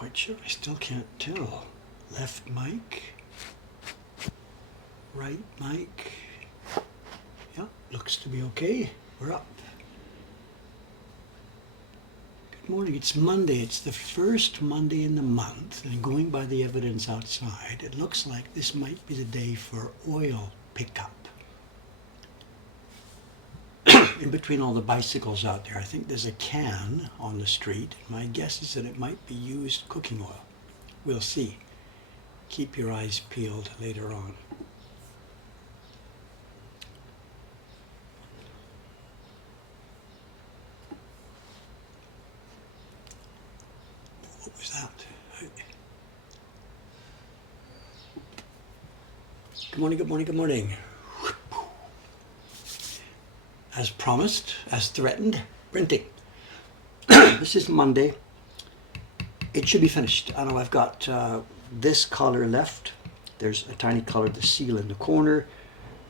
quite sure. I still can't tell. Left mic, right mic. Yeah, looks to be okay. We're up. Good morning. It's Monday. It's the first Monday in the month, and going by the evidence outside, it looks like this might be the day for oil pickup. In between all the bicycles out there, I think there's a can on the street. My guess is that it might be used cooking oil. We'll see. Keep your eyes peeled later on. What was that? Good morning, good morning, good morning. As promised, as threatened, printing. This is Monday. It should be finished. I know I've got this color left. There's a tiny color, the seal in the corner.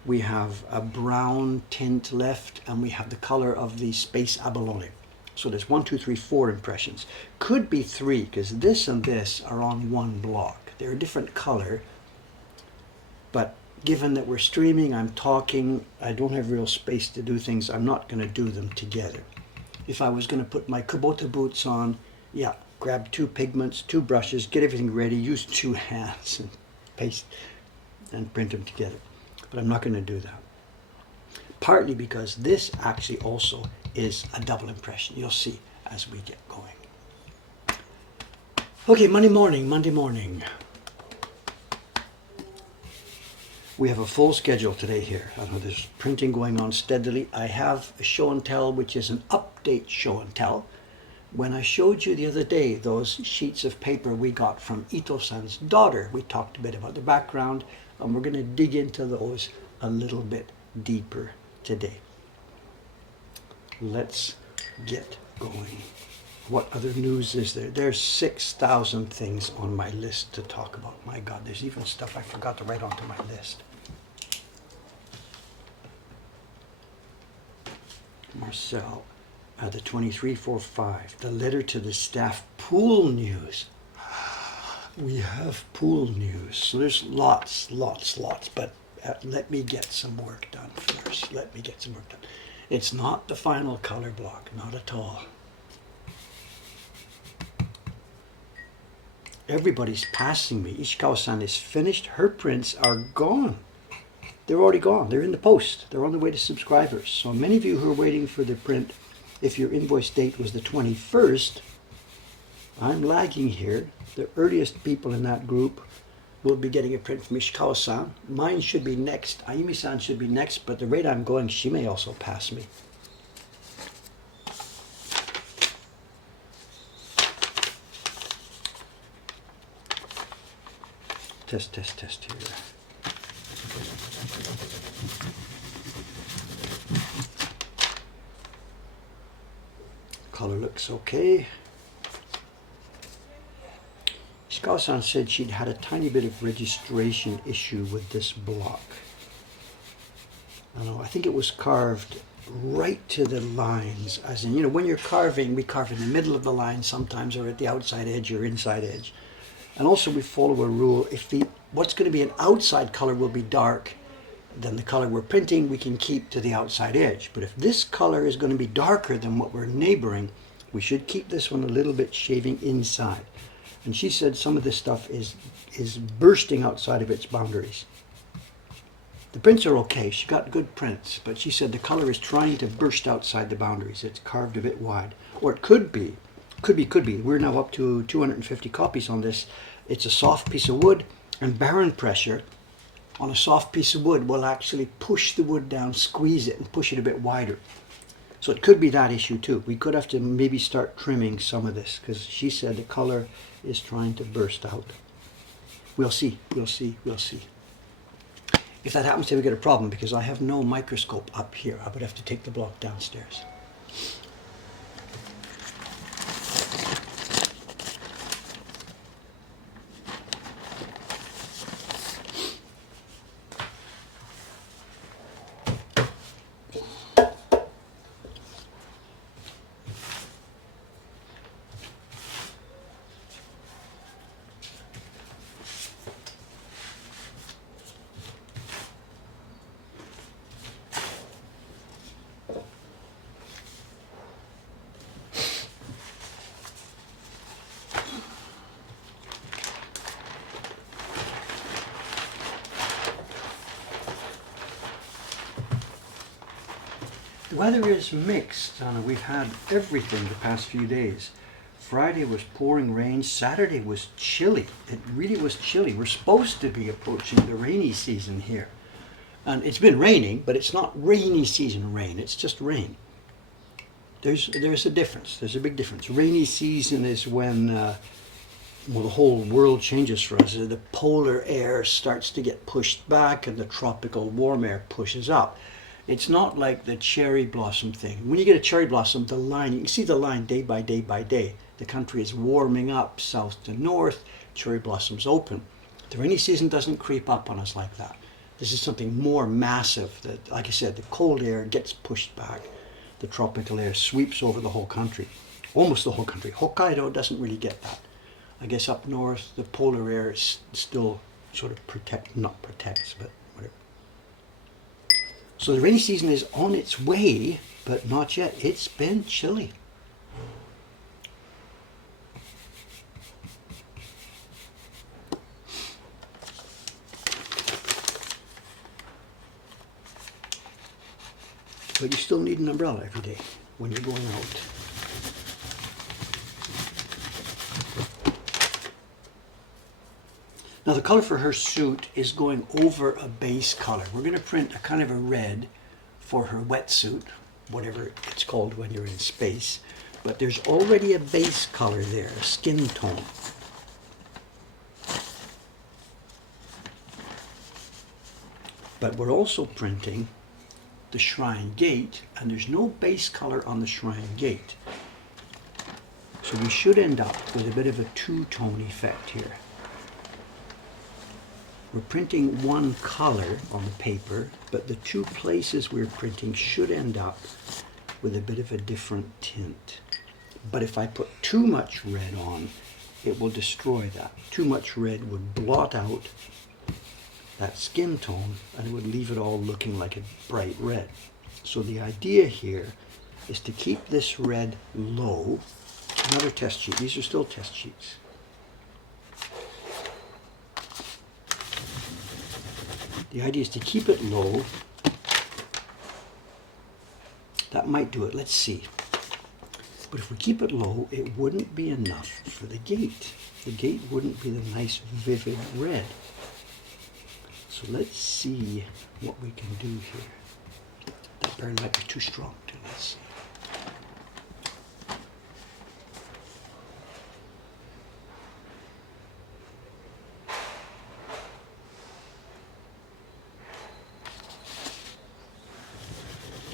We have a brown tint left, and we have the color of the space abalone. So there's 1, 2, 3, 4 impressions. Could be 3, because this and this are on one block. They're a different color, but given that we're streaming, I'm talking, I don't have real space to do things, I'm not going to do them together. If I was going to put my Kubota boots on, yeah, grab 2 pigments, 2 brushes, get everything ready, use 2 hands and paste and print them together. But I'm not going to do that. Partly because this actually also is a double impression. You'll see as we get going. Okay, Monday morning. We have a full schedule today here. I know there's printing going on steadily. I have a show and tell, which is an update show and tell. When I showed you the other day those sheets of paper we got from Ito-san's daughter, we talked a bit about the background, and we're going to dig into those a little bit deeper today. Let's get going. What other news is there? There's 6,000 things on my list to talk about. My God, there's even stuff I forgot to write onto my list. Marcel, the 2345, the letter to the staff, pool news. We have pool news. So there's lots, but let me get some work done first. It's not the final color block, not at all. Everybody's passing me. Ishikawa-san is finished. Her prints are gone. They're already gone. They're in the post. They're on the way to subscribers. So many of you who are waiting for the print, if your invoice date was the 21st, I'm lagging here. The earliest people in that group will be getting a print from Ishikawa-san. Mine should be next. Ayumi-san should be next, but the rate I'm going, she may also pass me. Test here. Color looks okay. Ishikawa-san said she'd had a tiny bit of registration issue with this block. I think it was carved right to the lines, as in, when you're carving, we carve in the middle of the line sometimes, or at the outside edge or inside edge. And also we follow a rule, if what's going to be an outside color will be dark, then the color we're printing we can keep to the outside edge. But if this color is going to be darker than what we're neighboring, we should keep this one a little bit shaving inside. And she said some of this stuff is bursting outside of its boundaries. The prints are okay, she got good prints, but she said the color is trying to burst outside the boundaries. It's carved a bit wide. Or it could be. We're now up to 250 copies on this. It's a soft piece of wood, and barren pressure on a soft piece of wood will actually push the wood down, squeeze it, and push it a bit wider. So it could be that issue too. We could have to maybe start trimming some of this, because she said the color is trying to burst out. We'll see. If that happens, then we get a problem, because I have no microscope up here. I would have to take the block downstairs. The weather is mixed, Anna. We've had everything the past few days. Friday was pouring rain. Saturday was chilly. It really was chilly. We're supposed to be approaching the rainy season here. And it's been raining, but it's not rainy season rain. It's just rain. There's a difference. There's a big difference. Rainy season is when the whole world changes for us. The polar air starts to get pushed back and the tropical warm air pushes up. It's not like the cherry blossom thing. When you get a cherry blossom, the line, you can see the line day by day by day. The country is warming up south to north, cherry blossoms open. The rainy season doesn't creep up on us like that. This is something more massive that, like I said, the cold air gets pushed back. The tropical air sweeps over the whole country, almost the whole country. Hokkaido doesn't really get that. I guess up north, the polar air is still sort of not protects, but whatever. So the rainy season is on its way, but not yet. It's been chilly. But you still need an umbrella every day when you're going out. Now the color for her suit is going over a base color. We're going to print a kind of a red for her wetsuit, whatever it's called when you're in space. But there's already a base color there, a skin tone. But we're also printing the shrine gate, and there's no base color on the shrine gate. So we should end up with a bit of a two-tone effect here. We're printing one color on the paper, but the two places we're printing should end up with a bit of a different tint. But if I put too much red on, it will destroy that. Too much red would blot out that skin tone and it would leave it all looking like a bright red. So the idea here is to keep this red low. Another test sheet. These are still test sheets. The idea is to keep it low. That might do it. Let's see. But if we keep it low, it wouldn't be enough for the gate. The gate wouldn't be the nice vivid red. So let's see what we can do here. That burn might be too strong too. Let's see.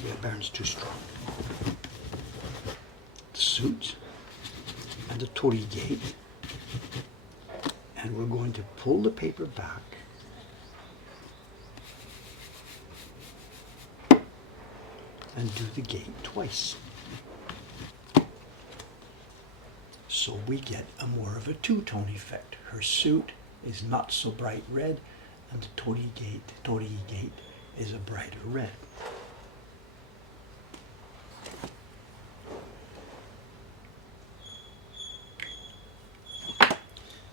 Yeah, burns too strong. The suit and the torii gate. And we're going to pull the paper back. And do the gate twice. So we get a more of a two-tone effect. Her suit is not so bright red, and the torii gate is a brighter red.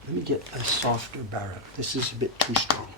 Let me get a softer barrel. This is a bit too strong.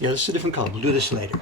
Yeah, this is a different color. We'll do this later.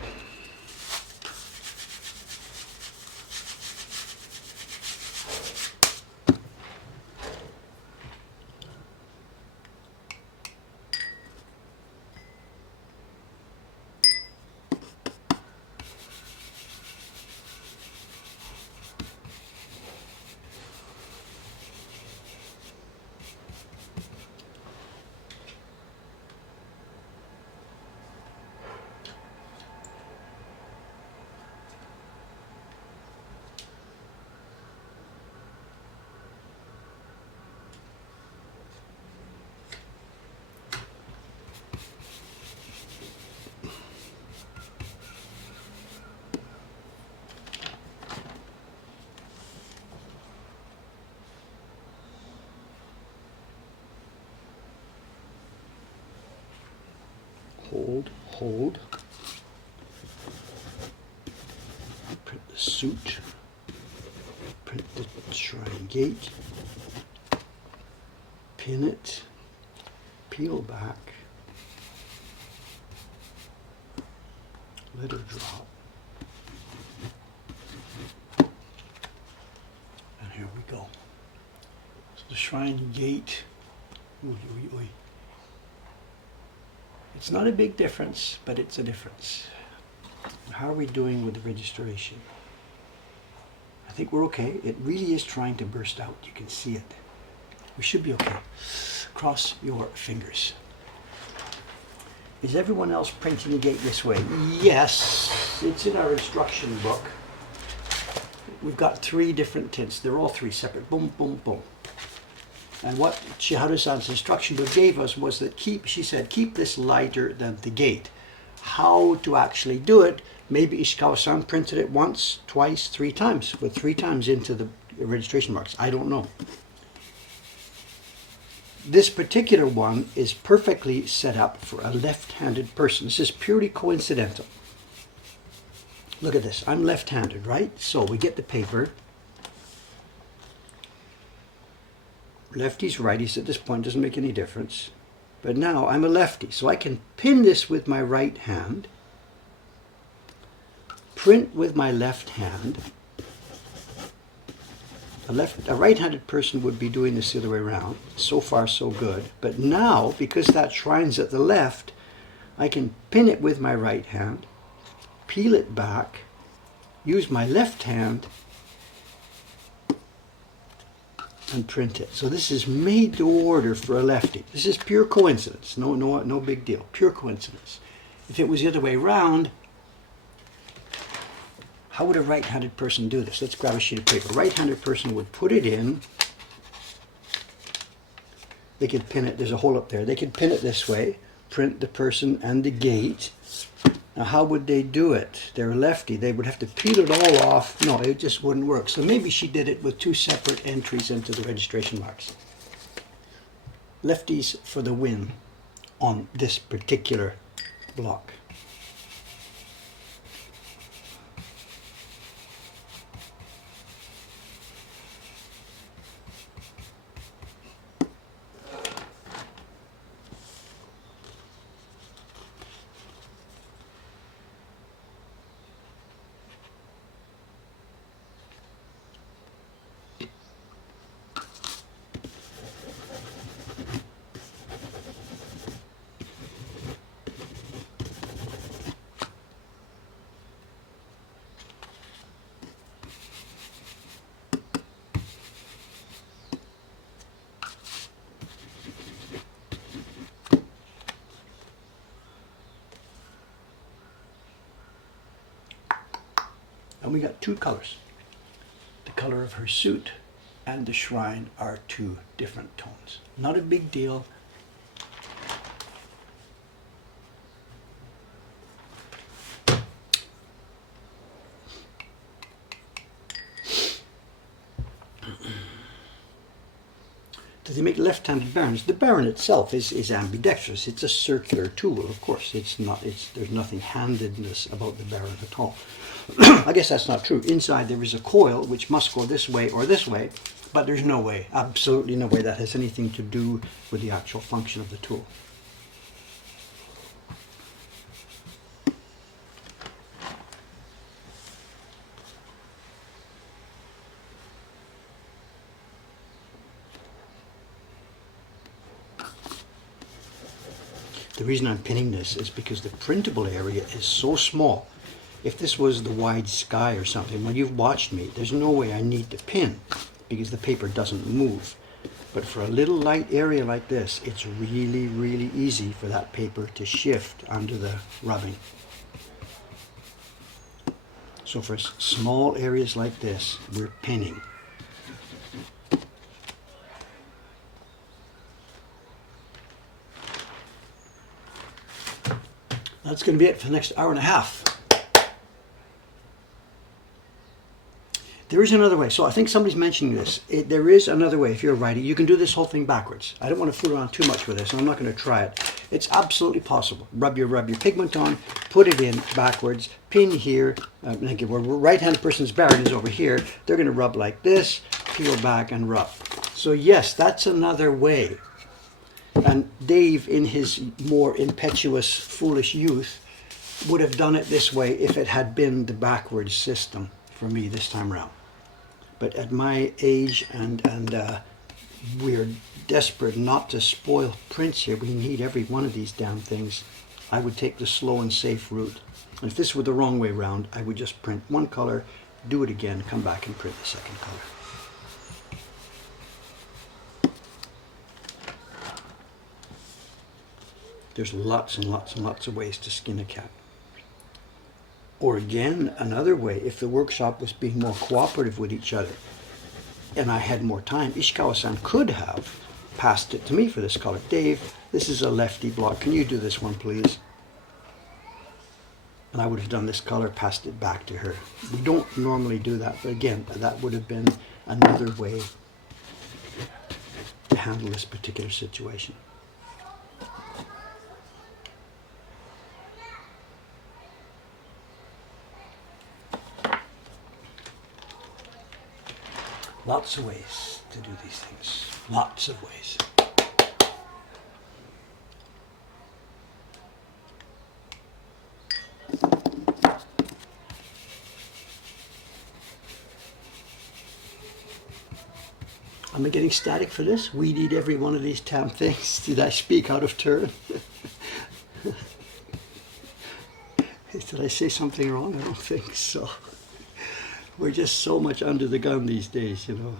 hold, hold. Print the suit, print the shrine gate, pin it, peel back, let her drop. And here we go. So the shrine gate, oy, oy, oy. It's not a big difference, but it's a difference. How are we doing with the registration? I think we're okay. It really is trying to burst out. You can see it. We should be okay. Cross your fingers. Is everyone else printing the gate this way? Yes, it's in our instruction book. We've got 3 different tints. They're all 3 separate. Boom, boom, boom. And what Chiharu-san's instruction book gave us was that she said, keep this lighter than the gate. How to actually do it, maybe Ishikawa-san printed it once, twice, 3 times, but 3 times into the registration marks. I don't know. This particular one is perfectly set up for a left-handed person. This is purely coincidental. Look at this. I'm left-handed, right? So we get the paper. Lefties, righties at this point doesn't make any difference. But now I'm a lefty, so I can pin this with my right hand, print with my left hand. A right-handed person would be doing this the other way around. So far, so good. But now, because that shrine's at the left, I can pin it with my right hand, peel it back, use my left hand, and print it. So this is made to order for a lefty. This is pure coincidence. No big deal. Pure coincidence. If it was the other way around, how would a right-handed person do this? Let's grab a sheet of paper. A right-handed person would put it in. They could pin it. There's a hole up there. They could pin it this way, print the person and the gate. Now, how would they do it? They're a lefty. They would have to peel it all off. No, it just wouldn't work. So maybe she did it with 2 separate entries into the registration marks. Lefties for the win on this particular block. And we got 2 colors. The color of her suit and the shrine are 2 different tones. Not a big deal. Do they make left-handed barons? The baron itself is ambidextrous. It's a circular tool, of course. There's nothing handedness about the baron at all. I guess that's not true. Inside there is a coil which must go this way or this way, but there's no way, absolutely no way that has anything to do with the actual function of the tool. The reason I'm pinning this is because the printable area is so small. If this was the wide sky or something, well, you've watched me, there's no way I need to pin because the paper doesn't move. But for a little light area like this, it's really, really easy for that paper to shift under the rubbing. So for small areas like this, we're pinning. That's going to be it for the next hour and a half. There is another way. So I think somebody's mentioning this. There is another way. If you're a righty, you can do this whole thing backwards. I don't want to fool around too much with this, and I'm not going to try it. It's absolutely possible. Rub your pigment on, put it in backwards, pin here. Where right-handed person's Baron is over here. They're going to rub like this, peel back and rub. So yes, that's another way. And Dave, in his more impetuous, foolish youth, would have done it this way if it had been the backwards system for me this time around. But at my age, and we're desperate not to spoil prints here. We need every one of these damn things. I would take the slow and safe route. And if this were the wrong way around, I would just print one color, do it again, come back and print the second color. There's lots and lots and lots of ways to skin a cat. Or again, another way, if the workshop was being more cooperative with each other and I had more time, Ishikawa-san could have passed it to me for this color. Dave, this is a lefty block. Can you do this one, please? And I would have done this color, passed it back to her. We don't normally do that, but again, that would have been another way to handle this particular situation. Lots of ways to do these things. Lots of ways. Am I getting static for this? We need every one of these damn things. Did I speak out of turn? Did I say something wrong? I don't think so. We're just so much under the gun these days, you know.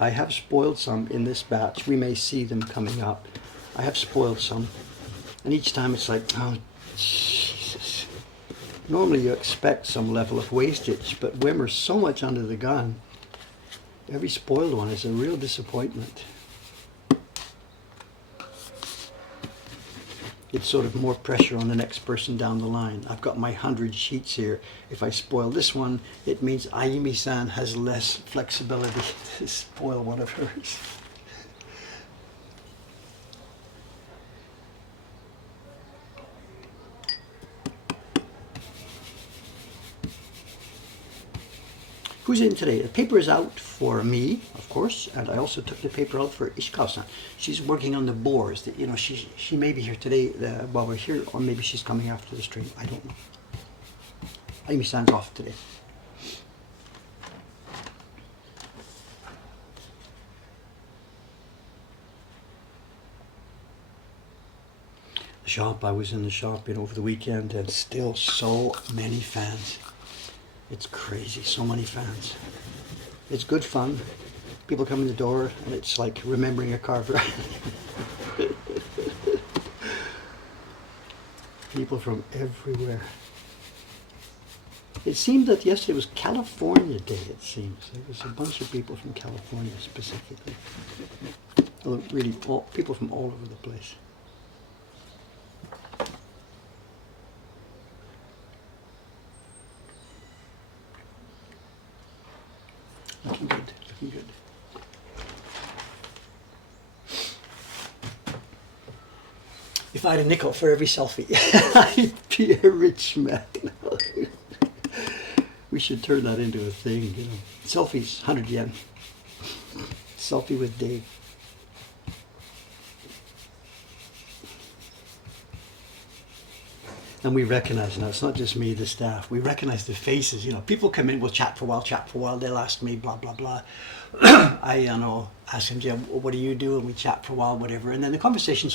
I have spoiled some in this batch. We may see them coming up. I have spoiled some. And each time it's like, oh, Jesus. Normally you expect some level of wastage, but when we're so much under the gun, every spoiled one is a real disappointment. It's sort of more pressure on the next person down the line. I've got my 100 sheets here. If I spoil this one, it means Ayumi-san has less flexibility to spoil one of hers. Who's in today? The paper is out for me, of course, and I also took the paper out for Ishikawa-san. She's working on the boars. You know, she may be here today while we're here, or maybe she's coming after the stream. I don't know. Ayumi-san's off today. The shop, I was in the shop over the weekend, and still so many fans. It's crazy, so many fans. It's good fun. People come in the door and it's like remembering a carver. People from everywhere. It seemed that yesterday was California Day, it seems. There was a bunch of people from California specifically. Really, people from all over the place. Looking good, looking good. If I had a nickel for every selfie, I'd be a rich man. We should turn that into a thing, you know. Selfies, 100 yen. Selfie with Dave. And we recognize now, it's not just me, the staff, we recognize the faces, you know. People come in, we'll chat for a while, they'll ask me, blah, blah, blah. I, you know, ask them, Jim, what do you do? And we chat for a while, whatever. And then the conversation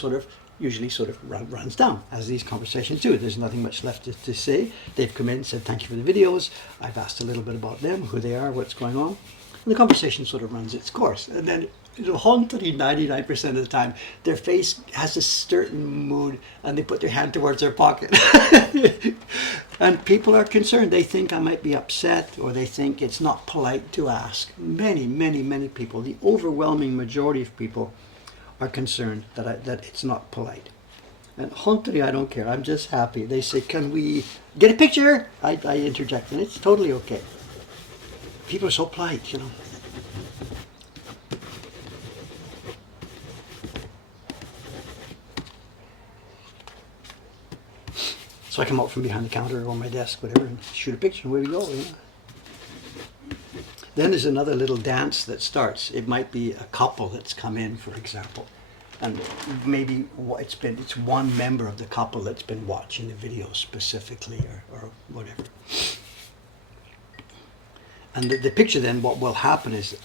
usually runs down, as these conversations do. There's nothing much left to say. They've come in and said, thank you for the videos. I've asked a little bit about them, who they are, what's going on. And the conversation sort of runs its course. And then, you know, 99% of the time, their face has a certain mood and they put their hand towards their pocket. And people are concerned. They think I might be upset, or they think it's not polite to ask. Many, many, many people, the overwhelming majority of people are concerned that it's not polite. And honestly, I don't care. I'm just happy. They say, can we get a picture? I interject, and it's totally okay. People are so polite, you know. So I come out from behind the counter or on my desk, whatever, and shoot a picture, and away we go. You know? Then there's another little dance that starts. It might be a couple that's come in, for example, and maybe it's one member of the couple that's been watching the video specifically, or whatever. And the picture then, what will happen is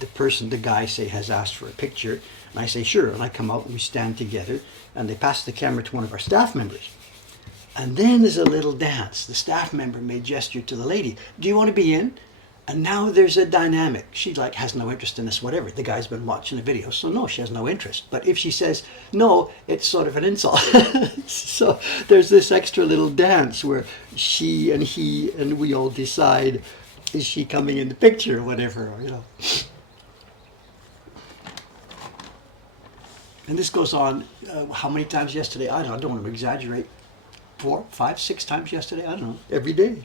the guy say has asked for a picture, and I say sure, and I come out and we stand together, and they pass the camera to one of our staff members. And then there's a little dance. The staff member may gesture to the lady, do you want to be in? And now there's a dynamic. She has no interest in this, whatever. The guy's been watching the video, so no, she has no interest. But if she says no, it's sort of an insult. So there's this extra little dance where she and he and we all decide, is she coming in the picture or whatever, you know. And this goes on, how many times yesterday? I don't want to exaggerate. 4, 5, 6 times yesterday? I don't know. Every day.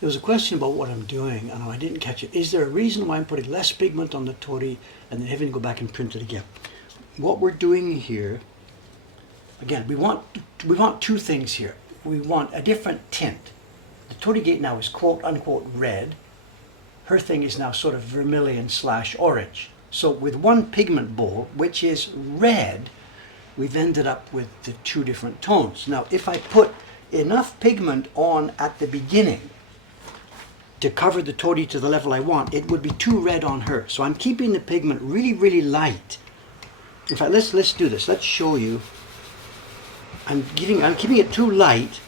There was a question about what I'm doing, and I didn't catch it. Is there a reason why I'm putting less pigment on the tori and then having to go back and print it again? What we're doing here, again, we want 2 things here. We want a different tint. The tori gate now is quote unquote red. Her thing is now sort of vermilion/orange. So with one pigment bowl, which is red, we've ended up with the 2 different tones. Now, if I put enough pigment on at the beginning to cover the tori to the level I want, it would be too red on her. So I'm keeping the pigment really, really light. In fact, let's do this. Let's show you. I'm keeping it too light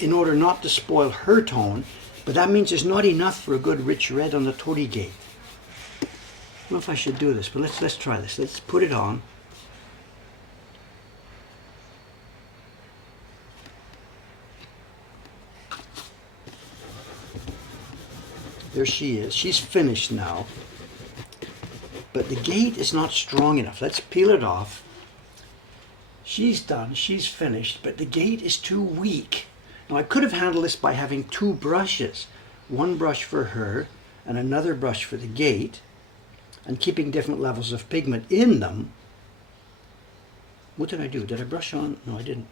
in order not to spoil her tone, but that means there's not enough for a good rich red on the tori gate. I don't know if I should do this, but let's try this. Let's put it on. There she is. She's finished now. But the gate is not strong enough. Let's peel it off. She's done. She's finished. But the gate is too weak. Now I could have handled this by having 2 brushes. One brush for her and another brush for the gate. And keeping different levels of pigment in them. What did I do? Did I brush on? No, I didn't.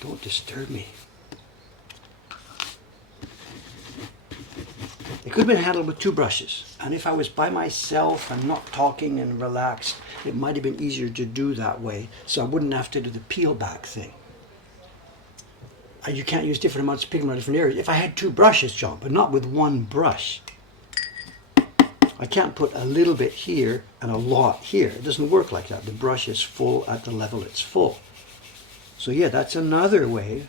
Don't disturb me. It could have been handled with 2 brushes, and if I was by myself and not talking and relaxed, it might have been easier to do that way, so I wouldn't have to do the peel back thing. You can't use different amounts of pigment on different areas. If I had 2 brushes, John, but not with 1 brush. I can't put a little bit here and a lot here. It doesn't work like that. The brush is full at the level it's full. So yeah, that's another way.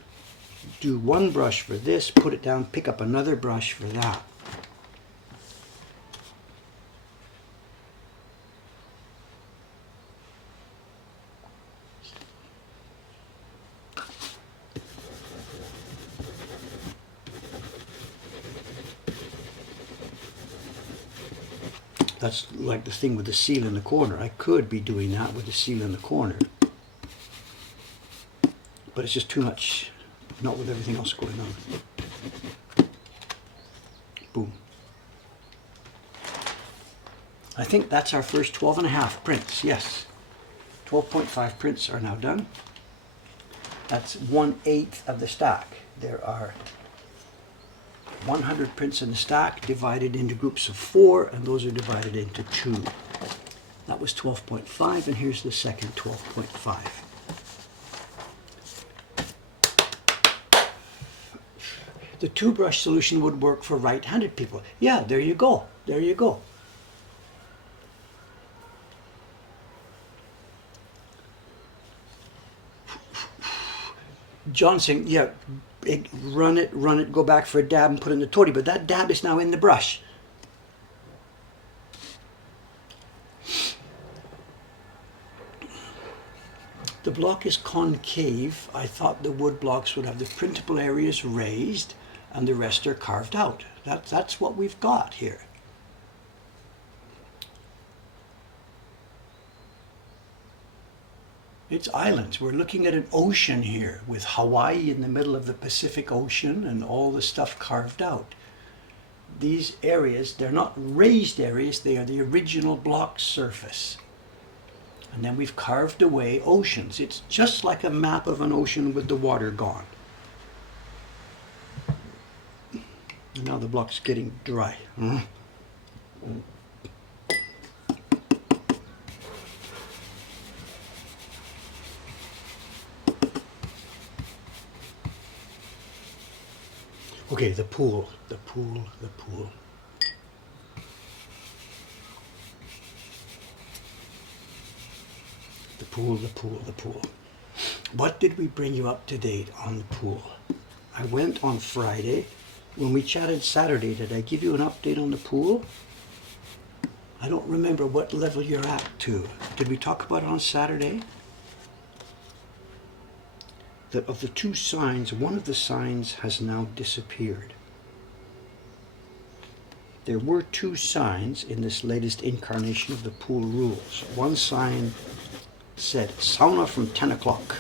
Do 1 brush for this, put it down, pick up another brush for that. That's like the thing with the seal in the corner. I could be doing that with the seal in the corner. But it's just too much, not with everything else going on. Boom. I think that's our first 12.5 prints, yes. 12.5 prints are now done. That's 1/8 of the stack. There are 100 prints in the stack divided into groups of 4, and those are divided into 2. That was 12.5, and here's the second 12.5. The 2-brush solution would work for right-handed people. Yeah, there you go. There you go. John saying, yeah, run it, go back for a dab and put it in the tori, but that dab is now in the brush. The block is concave, I thought the wood blocks would have the principal areas raised and the rest are carved out. That's what we've got here. It's islands. We're looking at an ocean here with Hawaii in the middle of the Pacific Ocean and all the stuff carved out. These areas, they're not raised areas, they are the original block surface. And then we've carved away oceans. It's just like a map of an ocean with the water gone. Now the block's getting dry. Okay, the pool. The pool. What did we bring you up to date on the pool? I went on Friday. When we chatted Saturday, did I give you an update on the pool? I don't remember what level you're at to. Did we talk about it on Saturday? That of the two signs, one of the signs has now disappeared. There were two signs in this latest incarnation of the pool rules. One sign said sauna from 10 o'clock.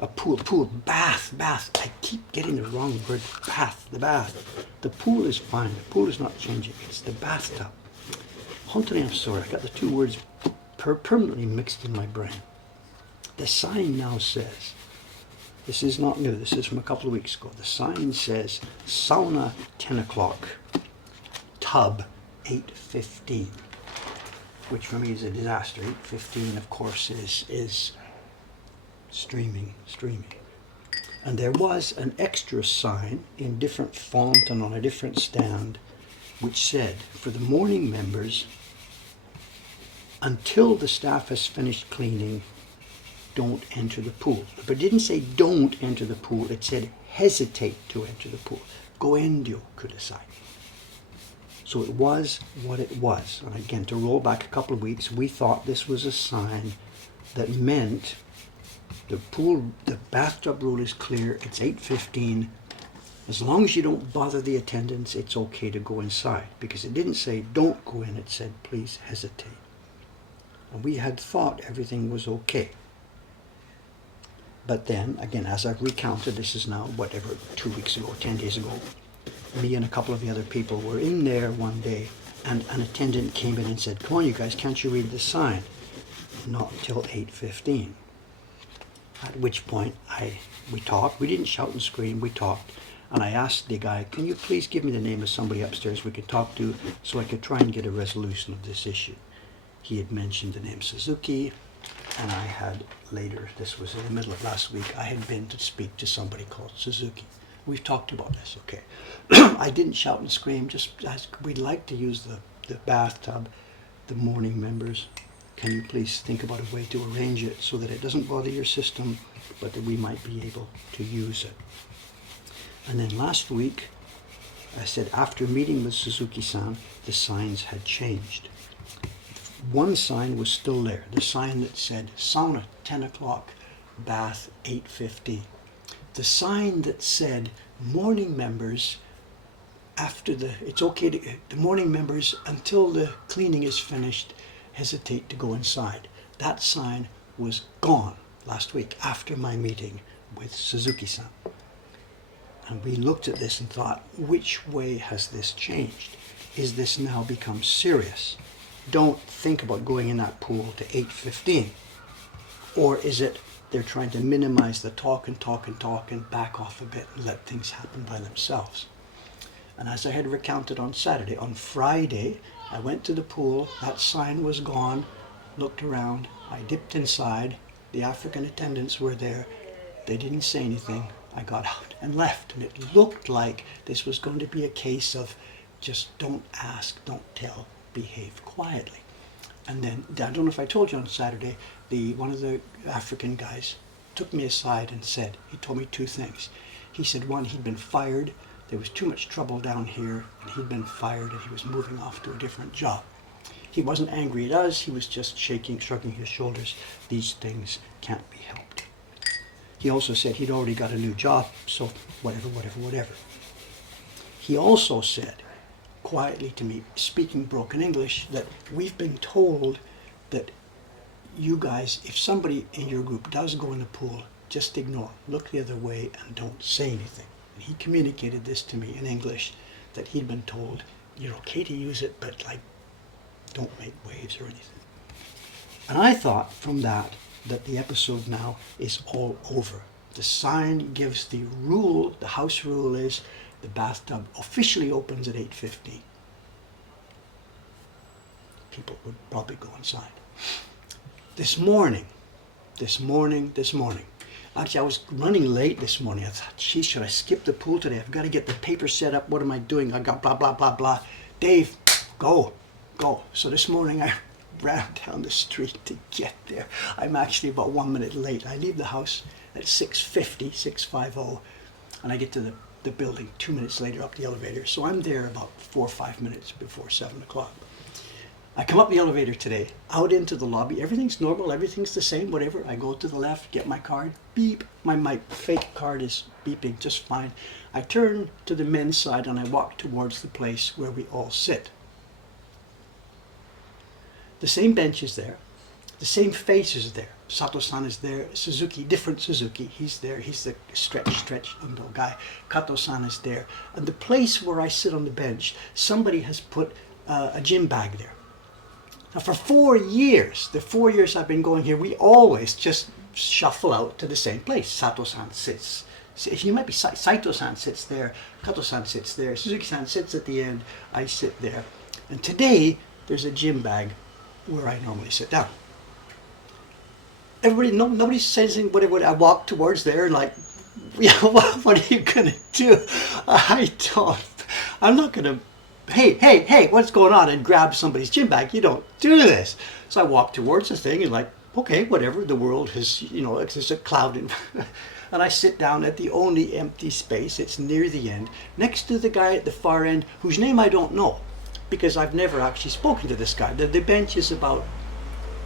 A pool, bath. I keep getting the wrong word, bath, the bath. The pool is fine, the pool is not changing, it's the bathtub. Huntley, I'm sorry, I got the two words permanently mixed in my brain. The sign now says, this is not new, this is from a couple of weeks ago. The sign says sauna 10 o'clock, tub 8:15, which for me is a disaster. 8:15, of course, is streaming. And there was an extra sign in different font and on a different stand which said, for the morning members, until the staff has finished cleaning, don't enter the pool. But it didn't say don't enter the pool, it said hesitate to enter the pool. Goendio kudasai. So it was what it was. And again, to roll back a couple of weeks, we thought this was a sign that meant the bathtub rule is clear, it's 8:15. As long as you don't bother the attendants, it's okay to go inside. Because it didn't say don't go in, it said please hesitate. And we had thought everything was okay. But then, again, as I've recounted, this is now, 2 weeks ago, 10 days ago, me and a couple of the other people were in there one day, and an attendant came in and said, come on you guys, can't you read the sign? Not till 8:15. At which point we talked. We didn't shout and scream, we talked. And I asked the guy, can you please give me the name of somebody upstairs we could talk to so I could try and get a resolution of this issue. He had mentioned the name Suzuki, and I had later, this was in the middle of last week, I had been to speak to somebody called Suzuki. We've talked about this, okay. I didn't shout and scream, just ask, we'd like to use the bathtub, the morning members. Can you please think about a way to arrange it so that it doesn't bother your system, but that we might be able to use it. And then last week, I said after meeting with Suzuki-san, the signs had changed. One sign was still there, the sign that said sauna 10 o'clock, bath 8:15. The sign that said morning members, the morning members until the cleaning is finished, hesitate to go inside. That sign was gone last week after my meeting with Suzuki-san. And we looked at this and thought, which way has this changed? Is this now become serious? Don't think about going in that pool to 8:15. Or is it they're trying to minimize the talk and back off a bit and let things happen by themselves? And as I had recounted on Saturday, on Friday, I went to the pool, that sign was gone, looked around, I dipped inside, the African attendants were there, they didn't say anything, I got out and left. And it looked like this was going to be a case of just don't ask, don't tell, behave quietly. And then, I don't know if I told you on Saturday, one of the African guys took me aside and said, he told me two things. He said, one, he'd been fired, there was too much trouble down here, and he'd been fired and he was moving off to a different job. He wasn't angry at us, he was just shrugging his shoulders. These things can't be helped. He also said he'd already got a new job, so whatever. He also said, quietly to me, speaking broken English, that we've been told that you guys, if somebody in your group does go in the pool, just ignore, look the other way and don't say anything. And he communicated this to me in English, that he'd been told, you're okay to use it, but like, don't make waves or anything. And I thought from that the episode now is all over. The sign gives the rule, the house rule is the bathtub officially opens at 8:15. People would probably go inside. This morning. Actually, I was running late this morning. I thought, geez, should I skip the pool today? I've got to get the paper set up. What am I doing? I got blah, blah, blah, blah. Dave, go. So this morning I ran down the street to get there. I'm actually about 1 minute late. I leave the house at 6:50, and I get to the building 2 minutes later up the elevator. So I'm there about 4 or 5 minutes before 7 o'clock. I come up the elevator today, out into the lobby. Everything's normal, everything's the same, whatever. I go to the left, get my card, beep. My fake card is beeping just fine. I turn to the men's side and I walk towards the place where we all sit. The same bench is there, the same face is there. Sato-san is there, Suzuki, different Suzuki, he's there, he's the stretch undo guy. Kato-san is there. And the place where I sit on the bench, somebody has put a gym bag there. Now for 4 years, the 4 years I've been going here, we always just shuffle out to the same place. Sato-san sits, you might be Saito-san sits there, Kato-san sits there, Suzuki-san sits at the end, I sit there. And today, there's a gym bag where I normally sit down. Nobody says anything, whatever. I walk towards there and like, what are you gonna do? I'm not gonna, hey, what's going on, and grab somebody's gym bag. You don't do this. So I walk towards the thing and like, okay, whatever, the world has, there's a cloud in, and I sit down at the only empty space. It's near the end, next to the guy at the far end, whose name I don't know, because I've never actually spoken to this guy. The bench is about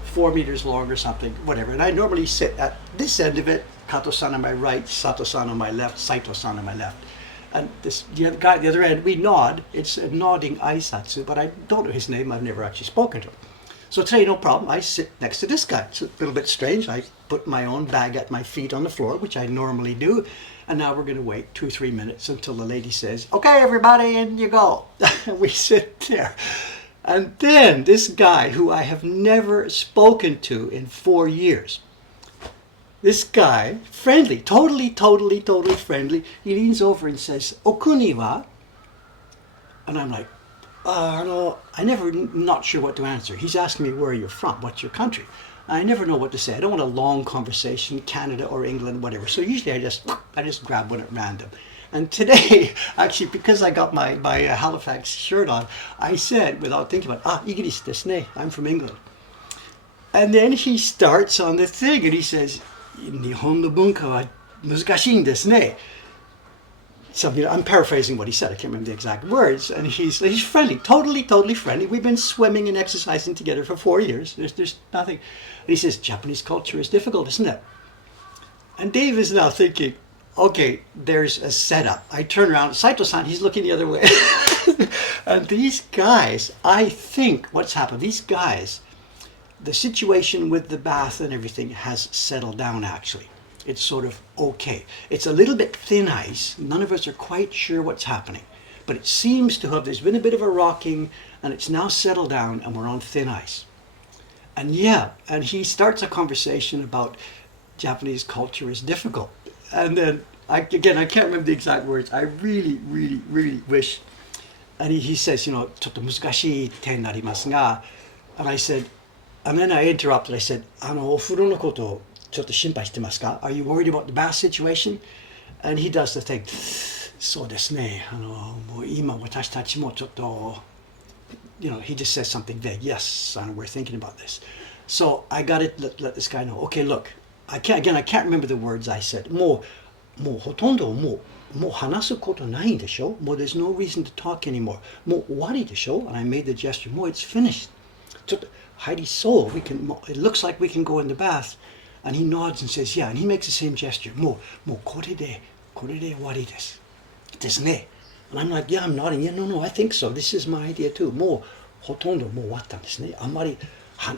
4 meters long or something, whatever. And I normally sit at this end of it, Kato-san on my right, Sato-san on my left, Saito-san on my left. And the other guy at the other end, we nod. It's a nodding aisatsu, but I don't know his name. I've never actually spoken to him. So today, no problem. I sit next to this guy. It's a little bit strange. I put my own bag at my feet on the floor, which I normally do. And now we're going to wait 2 or 3 minutes until the lady says, okay, everybody, in you go. We sit there. And then this guy, who I have never spoken to in 4 years, this guy, friendly, totally friendly, he leans over and says, Okuni wa? And I'm like, not sure what to answer. He's asking me, where are you from? What's your country? I never know what to say. I don't want a long conversation, Canada or England, whatever. So usually I just grab one at random. And today, actually, because I got my Halifax shirt on, I said, without thinking about it, Igiris desu ne, I'm from England. And then he starts on the thing and he says, Nihon no bunka wa muzukashii desu ne. Something, I'm paraphrasing what he said, I can't remember the exact words. And he's friendly, totally friendly. We've been swimming and exercising together for 4 years. There's nothing. And he says, Japanese culture is difficult, isn't it? And Dave is now thinking, okay, there's a setup. I turn around, Saito-san, he's looking the other way. And these guys, I think what's happened, these guys, the situation with the bath and everything has settled down actually. It's sort of okay. It's a little bit thin ice. None of us are quite sure what's happening. But it seems to have, there's been a bit of a rocking and it's now settled down and we're on thin ice. And and he starts a conversation about Japanese culture is difficult. And then, I can't remember the exact words. I really wish. And he says, chotto muzukashii te narimasu ga. And I said, and then I interrupted. I said, ofuro no koto chotto shinpai shite masu ka? Are you worried about the bath situation? And he does the thing. So desu ne. Mo ima watashi tachi mo chotto. He just says something vague. Yes, we're thinking about this. So I got to let this guy know. Okay, look. I can't remember the words I said. Mo hotondo mo hanasu koto nai desho. Mo, there's no reason to talk anymore. Mo wari desho. And I made the gesture. Mo, it's finished. Chotto hairi so. It looks like we can go in the bath. And he nods and says, yeah, and he makes the same gesture. Mo kore de wari desu. Desu ne. And I'm like, yeah, I'm nodding. Yeah, no, I think so. This is my idea too. Mo hotondo mo watta desu ne. Amari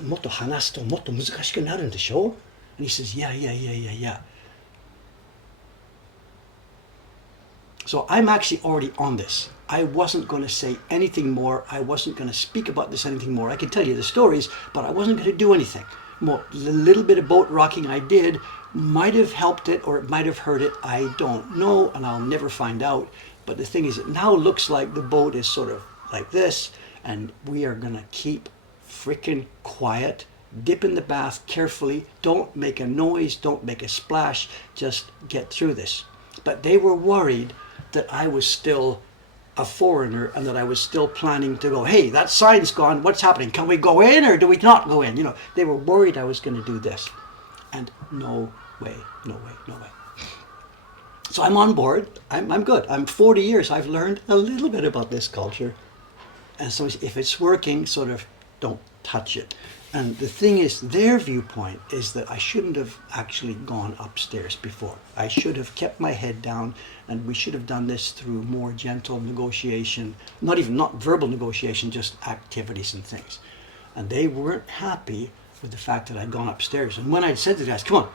motto hanasu to motto muzukashiku naru desho? And he says, yeah. So I'm actually already on this. I wasn't going to say anything more. I wasn't going to speak about this anything more. I could tell you the stories, but I wasn't going to do anything. More, the little bit of boat rocking I did might have helped it or it might have hurt it. I don't know, and I'll never find out. But the thing is, it now looks like the boat is sort of like this, and we are going to keep freaking quiet. Dip in the bath carefully. Don't make a noise. Don't make a splash. Just get through this. But they were worried that I was still a foreigner and that I was still planning to go, hey, that sign's gone, what's happening? Can we go in or do we not go in? You know, they were worried I was going to do this. And no way. So I'm on board. I'm good. I'm 40 years. I've learned a little bit about this culture. And so if it's working, sort of don't touch it. And the thing is, their viewpoint is that I shouldn't have actually gone upstairs before. I should have kept my head down, and we should have done this through more gentle negotiation, not verbal negotiation, just activities and things. And they weren't happy with the fact that I'd gone upstairs. And when I said to the guys, come on,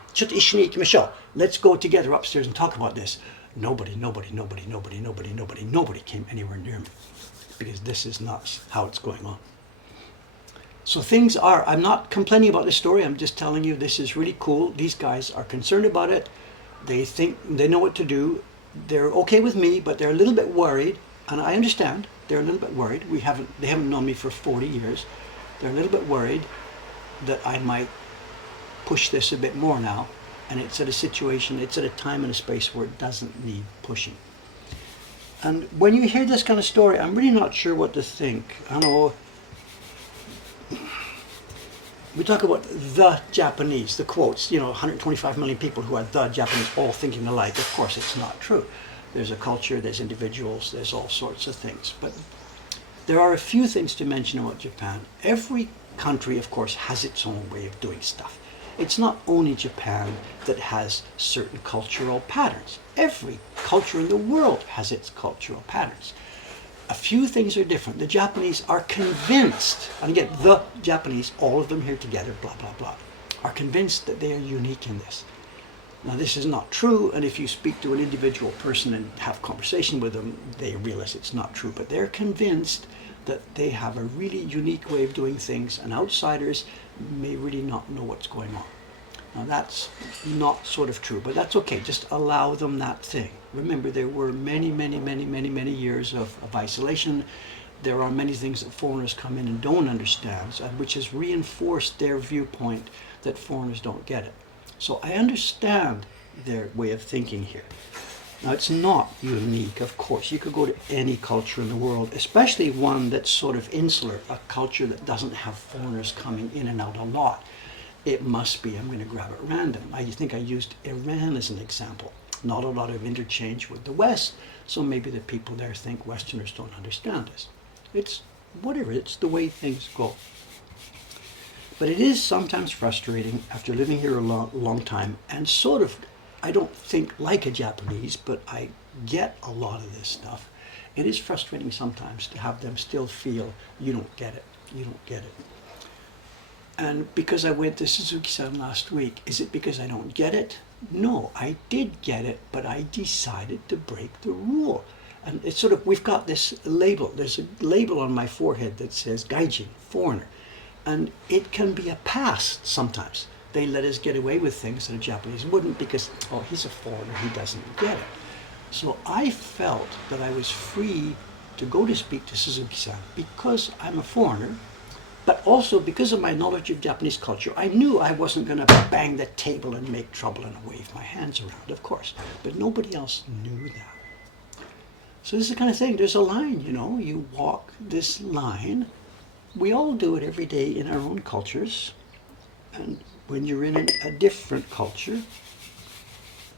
let's go together upstairs and talk about this. Nobody came anywhere near me, because this is not how it's going on. So things are, I'm not complaining about this story, I'm just telling you this is really cool. These guys are concerned about it. They think they know what to do. They're okay with me, but they're a little bit worried, and I understand. They're a little bit worried. They haven't known me for 40 years. They're a little bit worried that I might push this a bit more now, and it's at a time and a space where it doesn't need pushing. And when you hear this kind of story, I'm really not sure what to think. I know we talk about the Japanese, the quotes, 125 million people who are the Japanese all thinking alike. Of course, it's not true. There's a culture, there's individuals, there's all sorts of things. But there are a few things to mention about Japan. Every country, of course, has its own way of doing stuff. It's not only Japan that has certain cultural patterns. Every culture in the world has its cultural patterns. A few things are different. The Japanese are convinced, and again, the Japanese, all of them here together, blah, blah, blah, are convinced that they are unique in this. Now, this is not true, and if you speak to an individual person and have conversation with them, they realize it's not true, but they're convinced that they have a really unique way of doing things, and outsiders may really not know what's going on. Now, that's not sort of true, but that's okay. Just allow them that thing. Remember, there were many years of isolation. There are many things that foreigners come in and don't understand, which has reinforced their viewpoint that foreigners don't get it. So I understand their way of thinking here. Now, it's not unique, of course. You could go to any culture in the world, especially one that's sort of insular, a culture that doesn't have foreigners coming in and out a lot. It must be, I'm going to grab it random. I think I used Iran as an example. Not a lot of interchange with the West, so maybe the people there think Westerners don't understand us. It's whatever, it's the way things go. But it is sometimes frustrating after living here a long time, and sort of, I don't think like a Japanese, but I get a lot of this stuff. It is frustrating sometimes to have them still feel you don't get it. And because I went to Suzuki-san last week, is it because I don't get it? No, I did get it, but I decided to break the rule. And it's sort of, we've got this label. There's a label on my forehead that says Gaijin, foreigner. And it can be a pass sometimes. They let us get away with things that a Japanese wouldn't because, oh, he's a foreigner, he doesn't get it. So I felt that I was free to go to speak to Suzuki-san because I'm a foreigner. But also because of my knowledge of Japanese culture, I knew I wasn't going to bang the table and make trouble and wave my hands around, of course. But nobody else knew that. So this is the kind of thing, there's a line, you walk this line. We all do it every day in our own cultures. And when you're in a different culture,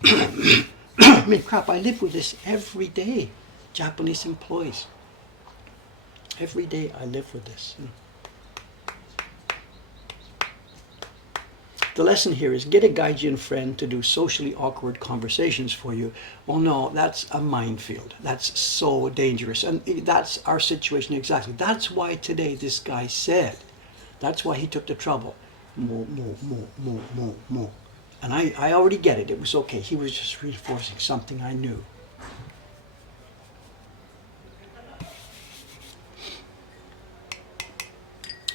I mean, crap, I live with this every day. Japanese employees. Every day I live with this. the lesson here is get a Gaijin friend to do socially awkward conversations for you. Well, no, that's a minefield. That's so dangerous. And that's our situation exactly. That's why today this guy said, that's why he took the trouble. Mo, mo, mo, mo, mo, mo. And I already get it. It was okay. He was just reinforcing something I knew.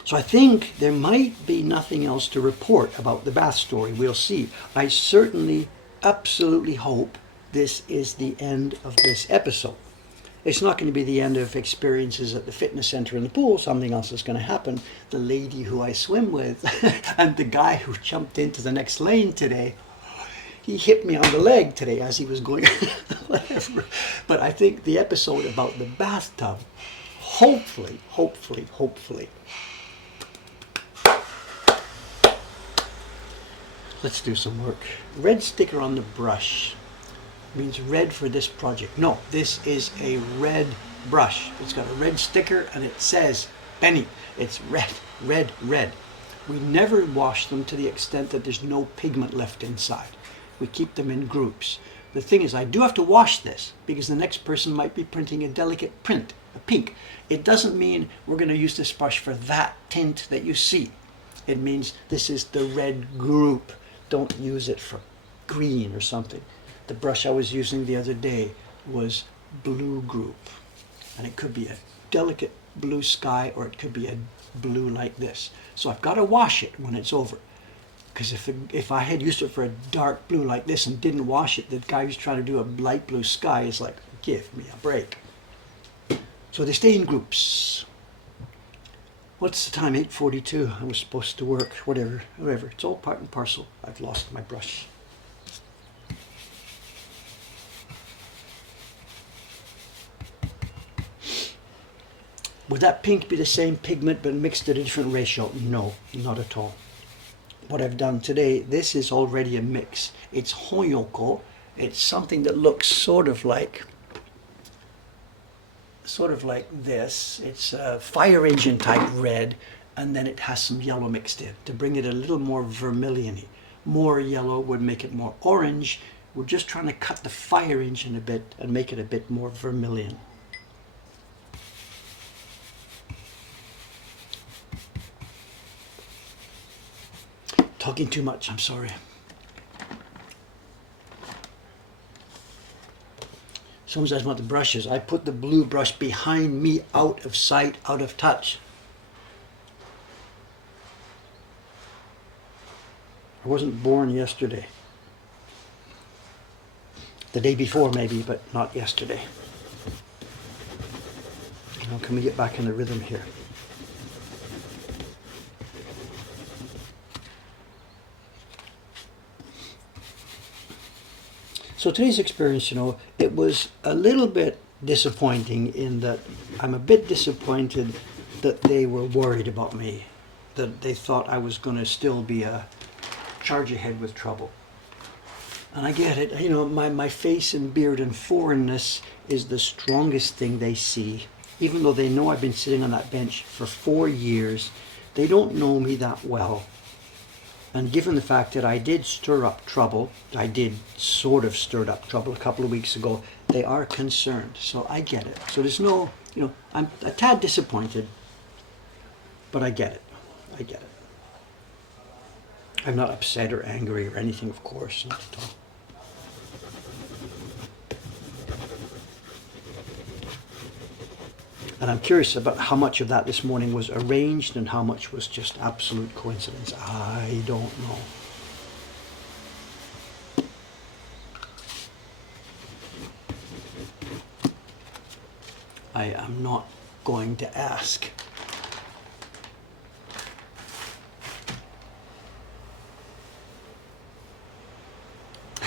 So I think there might be nothing else to report about the bath story. We'll see. I certainly, absolutely hope this is the end of this episode. It's not going to be the end of experiences at the fitness center and the pool. Something else is going to happen. The lady who I swim with and the guy who jumped into the next lane today, he hit me on the leg today as he was going, whatever. But I think the episode about the bathtub, hopefully, let's do some work. Red sticker on the brush means red for this project. No, this is a red brush. It's got a red sticker and it says Benny. It's red, red, red. We never wash them to the extent that there's no pigment left inside. We keep them in groups. The thing is, I do have to wash this because the next person might be printing a delicate print, a pink. It doesn't mean we're going to use this brush for that tint that you see. It means this is the red group. Don't use it for green or something. The brush I was using the other day was blue group. And it could be a delicate blue sky or it could be a blue like this. So I've got to wash it when it's over. Because if I had used it for a dark blue like this and didn't wash it, the guy who's trying to do a light blue sky is like, give me a break. So they stay in groups. What's the time? 8:42. I was supposed to work, whatever. It's all part and parcel. I've lost my brush. Would that pink be the same pigment but mixed at a different ratio? No, not at all. What I've done today, this is already a mix. It's Honyoko. It's something that looks sort of like this. It's a fire engine type red, and then it has some yellow mixed in to bring it a little more vermilion-y. More yellow would make it more orange. We're just trying to cut the fire engine a bit and make it a bit more vermilion. Talking too much, I'm sorry. Someone says about the brushes. I put the blue brush behind me, out of sight, out of touch. I wasn't born yesterday. The day before maybe, but not yesterday. Now can we get back in the rhythm here? So today's experience, it was a little bit disappointing in that I'm a bit disappointed that they were worried about me, that they thought I was going to still be a charge ahead with trouble. And I get it, my face and beard and foreignness is the strongest thing they see. Even though they know I've been sitting on that bench for 4 years, they don't know me that well. And given the fact that I did stir up trouble, I did sort of stir up trouble a couple of weeks ago, they are concerned. So I get it. So there's no, I'm a tad disappointed, but I get it. I get it. I'm not upset or angry or anything, of course, not at all. And I'm curious about how much of that this morning was arranged and how much was just absolute coincidence. I don't know. I am not going to ask.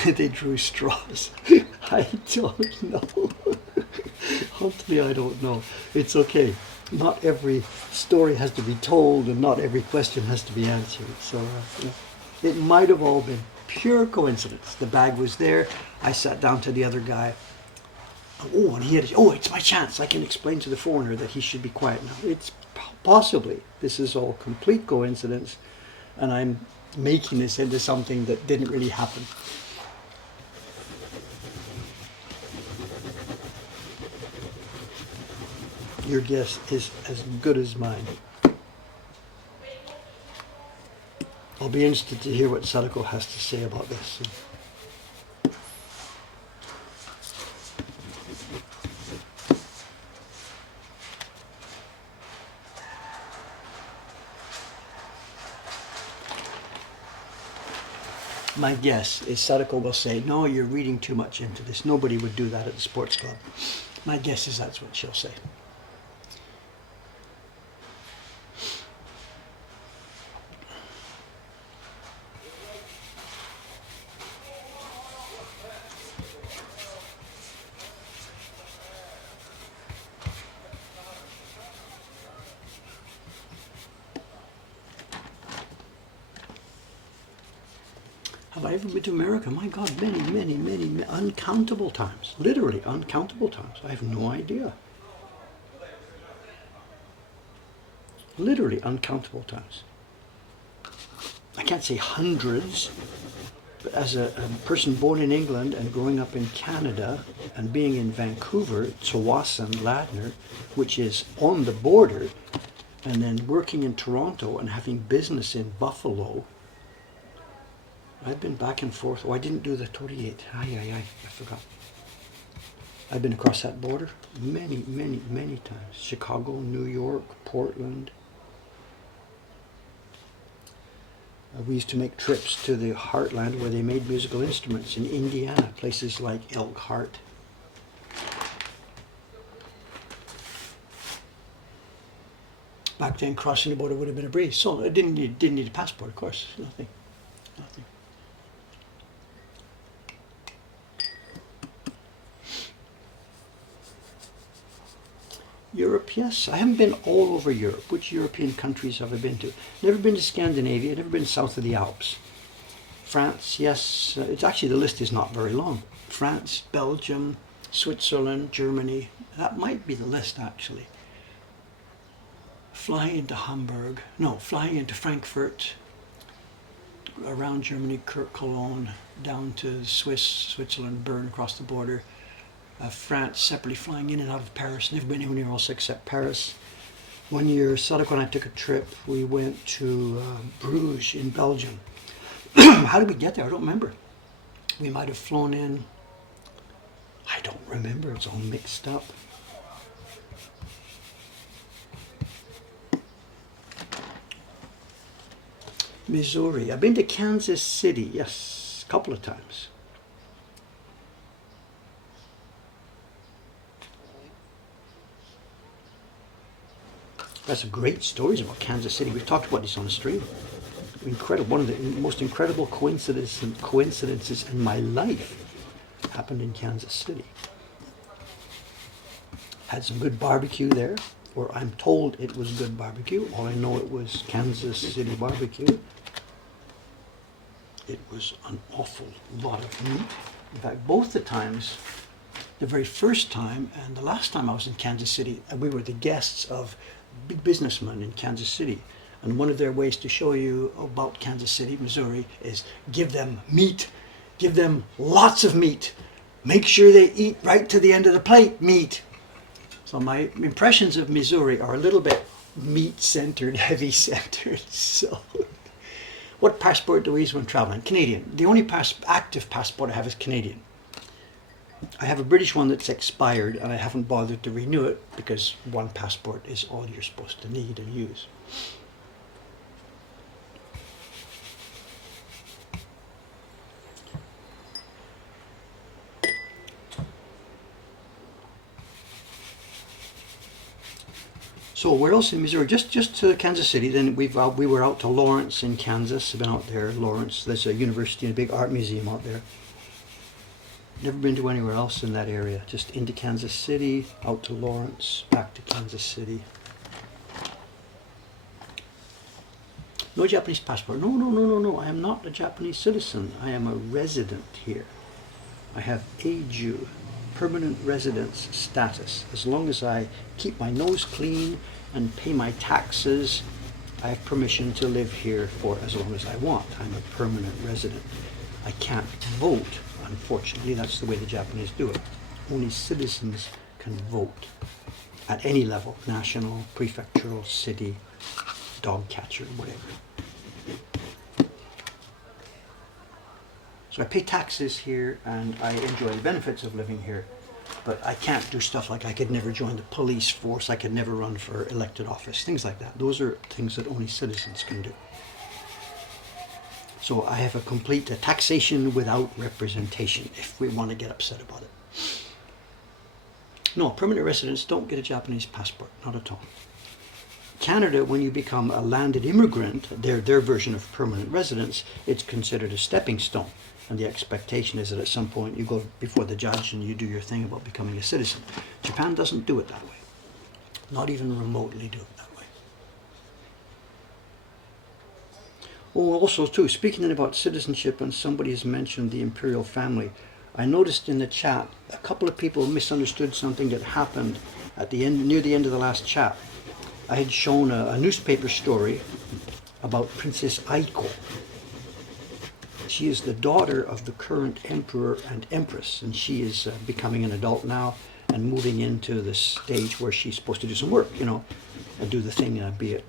They drew straws. I don't know. Honestly, I don't know. It's okay. Not every story has to be told and not every question has to be answered. So it might have all been pure coincidence. The bag was there. I sat down to the other guy. Oh, and it's my chance. I can explain to the foreigner that he should be quiet now. It's possibly, this is all complete coincidence. And I'm making this into something that didn't really happen. Your guess is as good as mine. I'll be interested to hear what Sadako has to say about this. My guess is Sadako will say, no, you're reading too much into this. Nobody would do that at the sports club. My guess is that's what she'll say. Have I ever been to America? My God, many, uncountable times. Literally uncountable times. I have no idea. Literally uncountable times. I can't say hundreds, but as a person born in England and growing up in Canada and being in Vancouver, Tsawwassen, Ladner, which is on the border, and then working in Toronto and having business in Buffalo, I've been back and forth. Oh, I didn't do the 28. I forgot. I've been across that border many times. Chicago, New York, Portland. We used to make trips to the heartland where they made musical instruments in Indiana, places like Elkhart. Back then, crossing the border would have been a breeze. So I didn't need a passport, of course. Nothing. Europe, yes. I haven't been all over Europe. Which European countries have I been to? Never been to Scandinavia, never been south of the Alps. France, yes. It's actually, the list is not very long. France, Belgium, Switzerland, Germany. That might be the list, actually. Flying into Hamburg. No, flying into Frankfurt. Around Germany, Cologne, down to Switzerland, Bern, across the border. France, separately flying in and out of Paris. Never been anywhere else except Paris. One year, Sadako and I took a trip. We went to Bruges in Belgium. How did we get there? I don't remember. We might have flown in. I don't remember. It's all mixed up. Missouri. I've been to Kansas City, yes, a couple of times. That's great stories about Kansas City. We've talked about this on the stream. Incredible. One of the most incredible coincidences in my life happened in Kansas City. Had some good barbecue there, or I'm told it was good barbecue. All I know, it was Kansas City barbecue. It was an awful lot of meat. In fact, both the times, the very first time and the last time I was in Kansas City, we were the guests of big businessmen in Kansas City. And one of their ways to show you about Kansas City, Missouri, is give them meat. Give them lots of meat. Make sure they eat right to the end of the plate, meat. So my impressions of Missouri are a little bit meat-centered, heavy-centered. So, what passport do we use when traveling? Canadian. The only active passport I have is Canadian. I have a British one that's expired, and I haven't bothered to renew it because one passport is all you're supposed to need and use. So where else in Missouri? Just to Kansas City. Then we were out to Lawrence in Kansas. I've been out there, Lawrence. There's a university and a big art museum out there. Never been to anywhere else in that area. Just into Kansas City, out to Lawrence, back to Kansas City. No Japanese passport. No. I am not a Japanese citizen. I am a resident here. I have Eiju, permanent residence status. As long as I keep my nose clean and pay my taxes I have permission to live here for as long as I want. I'm a permanent resident. I can't vote, unfortunately. That's the way the Japanese do it. Only citizens can vote at any level, national, prefectural, city, dog catcher, whatever. So I pay taxes here and I enjoy the benefits of living here, but I can't do stuff like I could never join the police force, I could never run for elected office, things like that. Those are things that only citizens can do. So I have a complete taxation without representation, if we want to get upset about it. No, permanent residents don't get a Japanese passport, not at all. Canada, when you become a landed immigrant, their version of permanent residence, it's considered a stepping stone. And the expectation is that at some point you go before the judge and you do your thing about becoming a citizen. Japan doesn't do it that way. Not even remotely do it that way. Oh, also too, speaking about citizenship, and somebody has mentioned the imperial family, I noticed in the chat a couple of people misunderstood something that happened at the end, near the end of the last chat. I had shown a newspaper story about Princess Aiko. She is the daughter of the current emperor and empress, and she is becoming an adult now and moving into the stage where she's supposed to do some work, you know, and do the thing, be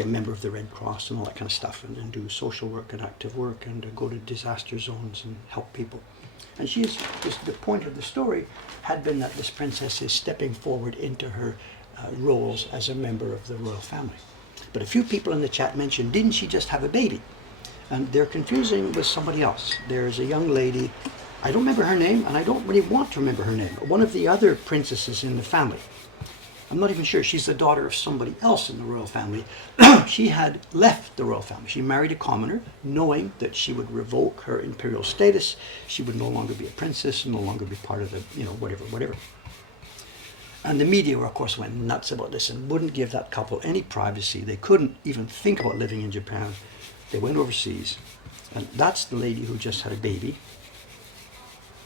a member of the Red Cross and all that kind of stuff, and do social work and active work, and go to disaster zones and help people. And she is, just the point of the story had been that this princess is stepping forward into her roles as a member of the royal family. But a few people in the chat mentioned, didn't she just have a baby? And they're confusing with somebody else. There's a young lady, I don't remember her name, and I don't really want to remember her name, one of the other princesses in the family. I'm not even sure. She's the daughter of somebody else in the royal family. She had left the royal family. She married a commoner, knowing that she would revoke her imperial status. She would no longer be a princess, no longer be part of the, whatever. And the media, of course, went nuts about this and wouldn't give that couple any privacy. They couldn't even think about living in Japan. They went overseas. And that's the lady who just had a baby,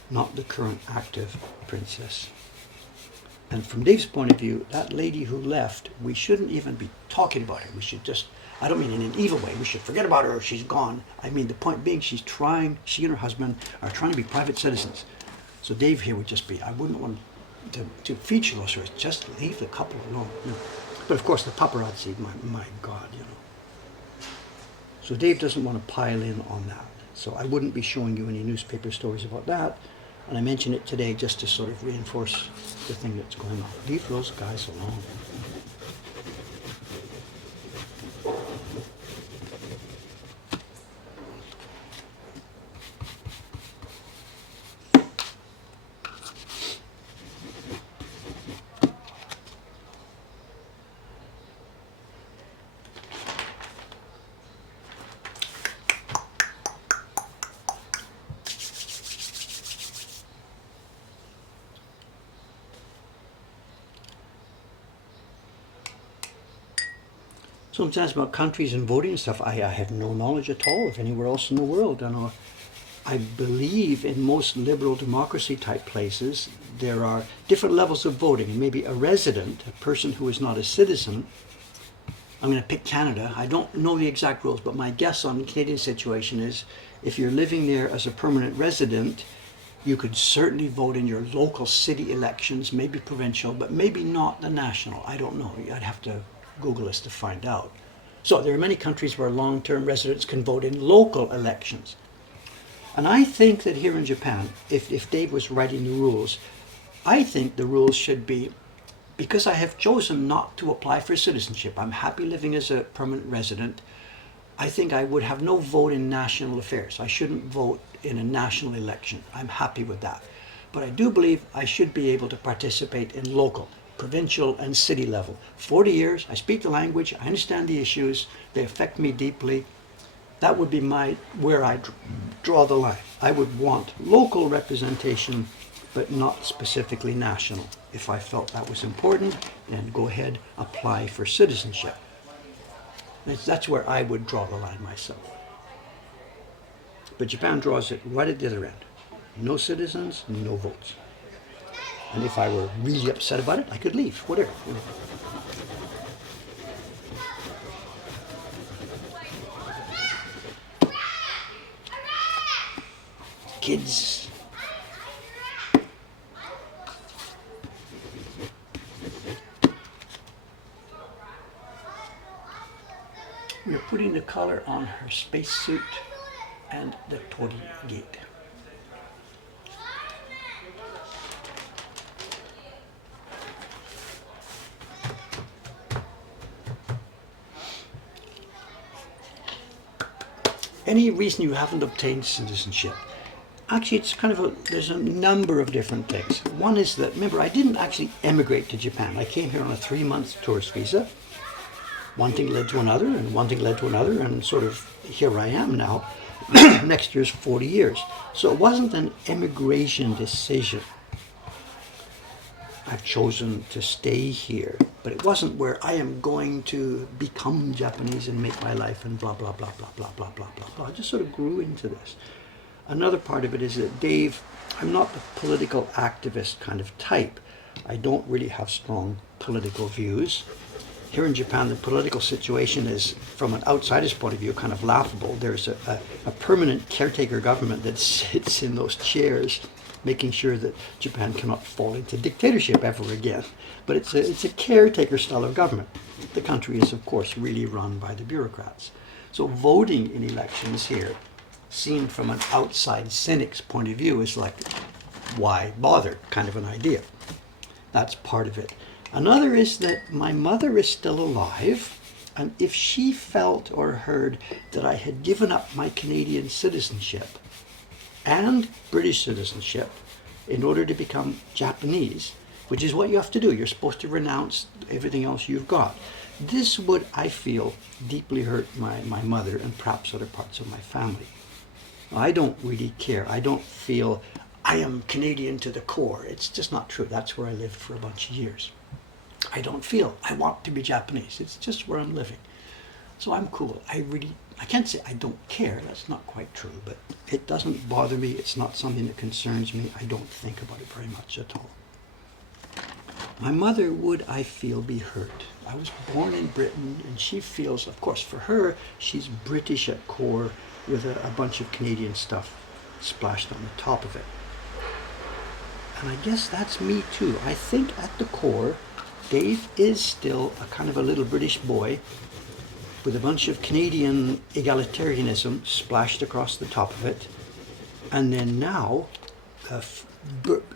not the current active princess. And from Dave's point of view, that lady who left, we shouldn't even be talking about her. We should just, I don't mean in an evil way, we should forget about her, she's gone. I mean, the point being, she and her husband are trying to be private citizens. So Dave here would just be, I wouldn't want to feature those stories, just leave the couple alone. You know. But of course, the paparazzi, my God, you know. So Dave doesn't want to pile in on that. So I wouldn't be showing you any newspaper stories about that. And I mention it today just to sort of reinforce the thing that's going on. Leave those guys alone. Sometimes about countries and voting and stuff, I have no knowledge at all of anywhere else in the world. I believe in most liberal democracy type places, there are different levels of voting, and maybe a resident, a person who is not a citizen, I'm going to pick Canada. I don't know the exact rules, but my guess on the Canadian situation is if you're living there as a permanent resident, you could certainly vote in your local city elections, maybe provincial, but maybe not the national. I don't know. I'd have to Google this to find out. So there are many countries where long-term residents can vote in local elections. And I think that here in Japan, if Dave was writing the rules, I think the rules should be, because I have chosen not to apply for citizenship, I'm happy living as a permanent resident, I think I would have no vote in national affairs. I shouldn't vote in a national election. I'm happy with that. But I do believe I should be able to participate in local, provincial and city level. 40 years, I speak the language, I understand the issues, they affect me deeply. That would be where I draw the line. I would want local representation, but not specifically national. If I felt that was important, then go ahead, apply for citizenship. That's where I would draw the line myself. But Japan draws it right at the other end. No citizens, no votes. And if I were really upset about it, I could leave, whatever. kids. We're putting the color on her spacesuit and the torii gate. Any reason you haven't obtained citizenship? Actually, it's kind of there's a number of different things. One is that, remember, I didn't actually emigrate to Japan. I came here on a 3-month tourist visa. One thing led to another, and one thing led to another, and sort of here I am now. Next year's 40 years. So it wasn't an immigration decision. I've chosen to stay here, but it wasn't where I am going to become Japanese and make my life and blah, blah, blah, blah, blah, blah, blah, blah, blah. I just sort of grew into this. Another part of it is that, Dave, I'm not the political activist kind of type. I don't really have strong political views. Here in Japan, the political situation is, from an outsider's point of view, kind of laughable. There's a permanent caretaker government that sits in those chairs, making sure that Japan cannot fall into dictatorship ever again. But it's a caretaker style of government. The country is, of course, really run by the bureaucrats. So voting in elections here, seen from an outside cynic's point of view, is like, why bother, kind of an idea. That's part of it. Another is that my mother is still alive, and if she felt or heard that I had given up my Canadian citizenship and British citizenship in order to become Japanese, which is what you have to do, you're supposed to renounce everything else you've got. This would, I feel, deeply hurt my mother and perhaps other parts of my family. I don't really care. I don't feel I am Canadian to the core. It's just not true. That's where I lived for a bunch of years. I don't feel I want to be Japanese. It's just where I'm living. So I'm cool. I can't say I don't care. That's not quite true, but it doesn't bother me. It's not something that concerns me. I don't think about it very much at all. My mother would, I feel, be hurt. I was born in Britain, and she feels, of course, for her, she's British at core with a bunch of Canadian stuff splashed on the top of it. And I guess that's me too. I think at the core, Dave is still a kind of a little British boy with a bunch of Canadian egalitarianism splashed across the top of it, and then now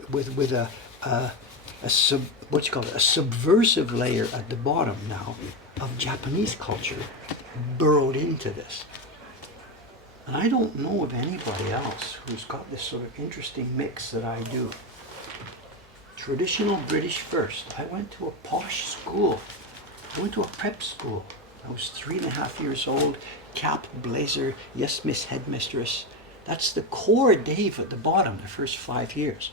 with a subversive layer at the bottom now of Japanese culture burrowed into this. And I don't know of anybody else who's got this sort of interesting mix that I do. Traditional British first. I went to a posh school. I went to a prep school. I was 3.5 years old, cap, blazer, yes, Miss Headmistress. That's the core Dave at the bottom, the first 5 years.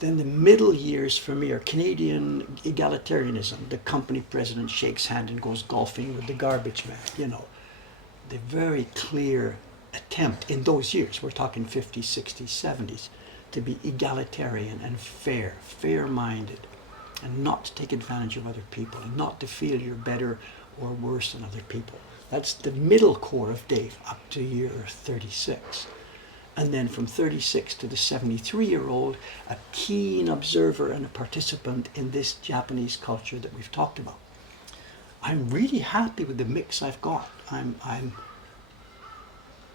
Then the middle years for me are Canadian egalitarianism. The company president shakes hand and goes golfing with the garbage man, you know. The very clear attempt in those years, we're talking 50s, 60s, 70s, to be egalitarian and fair-minded, and not to take advantage of other people, and not to feel you're better or worse than other people. That's the middle core of Dave up to year 36. And then from 36 to the 73-year-old, a keen observer and a participant in this Japanese culture that we've talked about. I'm really happy with the mix I've got. I'm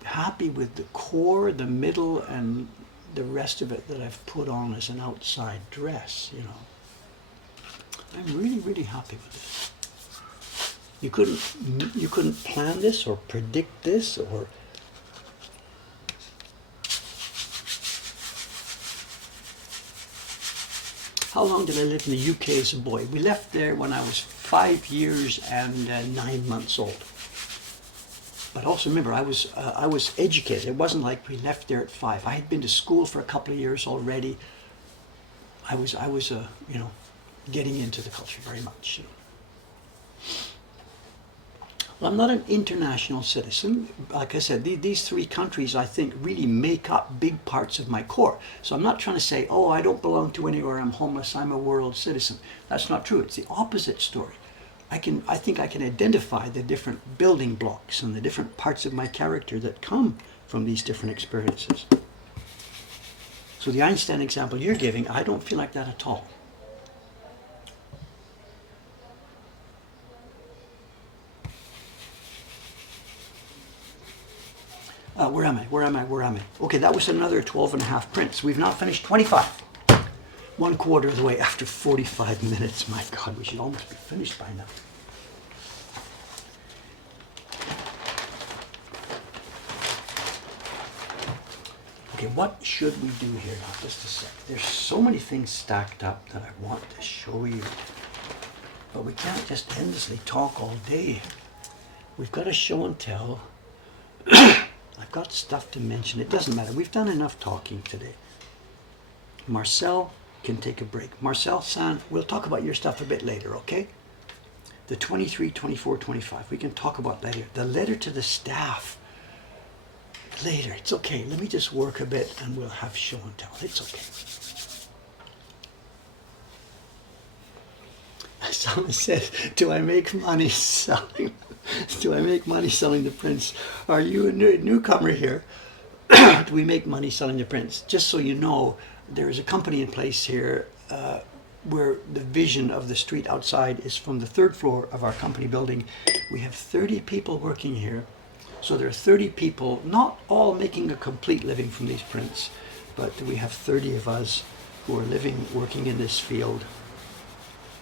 happy with the core, the middle, and the rest of it that I've put on as an outside dress, you know. I'm really, really happy with this. You couldn't plan this or predict this or how long did I live in the UK as a boy? We left there when I was 5 years and 9 months old. But also remember, I was educated. It wasn't like we left there at 5. I had been to school for a couple of years already. I was getting into the culture very much. You know. Well, I'm not an international citizen. Like I said, these 3 countries, I think, really make up big parts of my core. So I'm not trying to say, oh, I don't belong to anywhere, I'm homeless, I'm a world citizen. That's not true. It's the opposite story. I think I can identify the different building blocks and the different parts of my character that come from these different experiences. So the Einstein example you're giving, I don't feel like that at all. Where am I? Okay, that was another 12 and a half prints. We've now finished 25. 1/4 of the way after 45 minutes. My God, we should almost be finished by now. Okay, what should we do here now? Just a sec. There's so many things stacked up that I want to show you. But we can't just endlessly talk all day. We've got a show and tell. I've got stuff to mention. It doesn't matter. We've done enough talking today. Marcel can take a break. Marcel, San, we'll talk about your stuff a bit later, okay? The 23, 24, 25. We can talk about later. The letter to the staff. Later. It's okay. Let me just work a bit and we'll have show and tell. It's okay. Someone says, do I make money selling? Do I make money selling the prints? Are you a newcomer here? Do we make money selling the prints? Just so you know, there is a company in place here where the vision of the street outside is from the 3rd floor of our company building. We have 30 people working here. So there are 30 people, not all making a complete living from these prints, but we have 30 of us who are working in this field.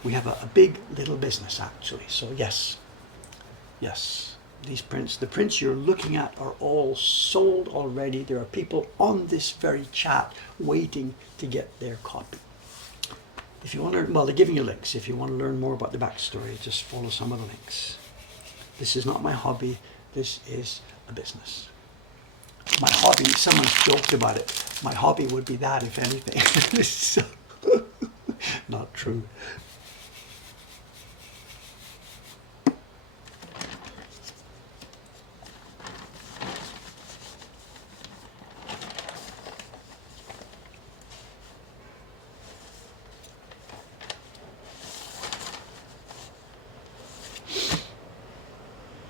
We have a big little business actually. So yes, these prints, the prints you're looking at are all sold already. There are people on this very chat waiting to get their copy. If you want to, well, they're giving you links. If you want to learn more about the backstory, just follow some of the links. This is not my hobby. This is a business. My hobby, someone's joked about it. My hobby would be that, if anything. So, not true.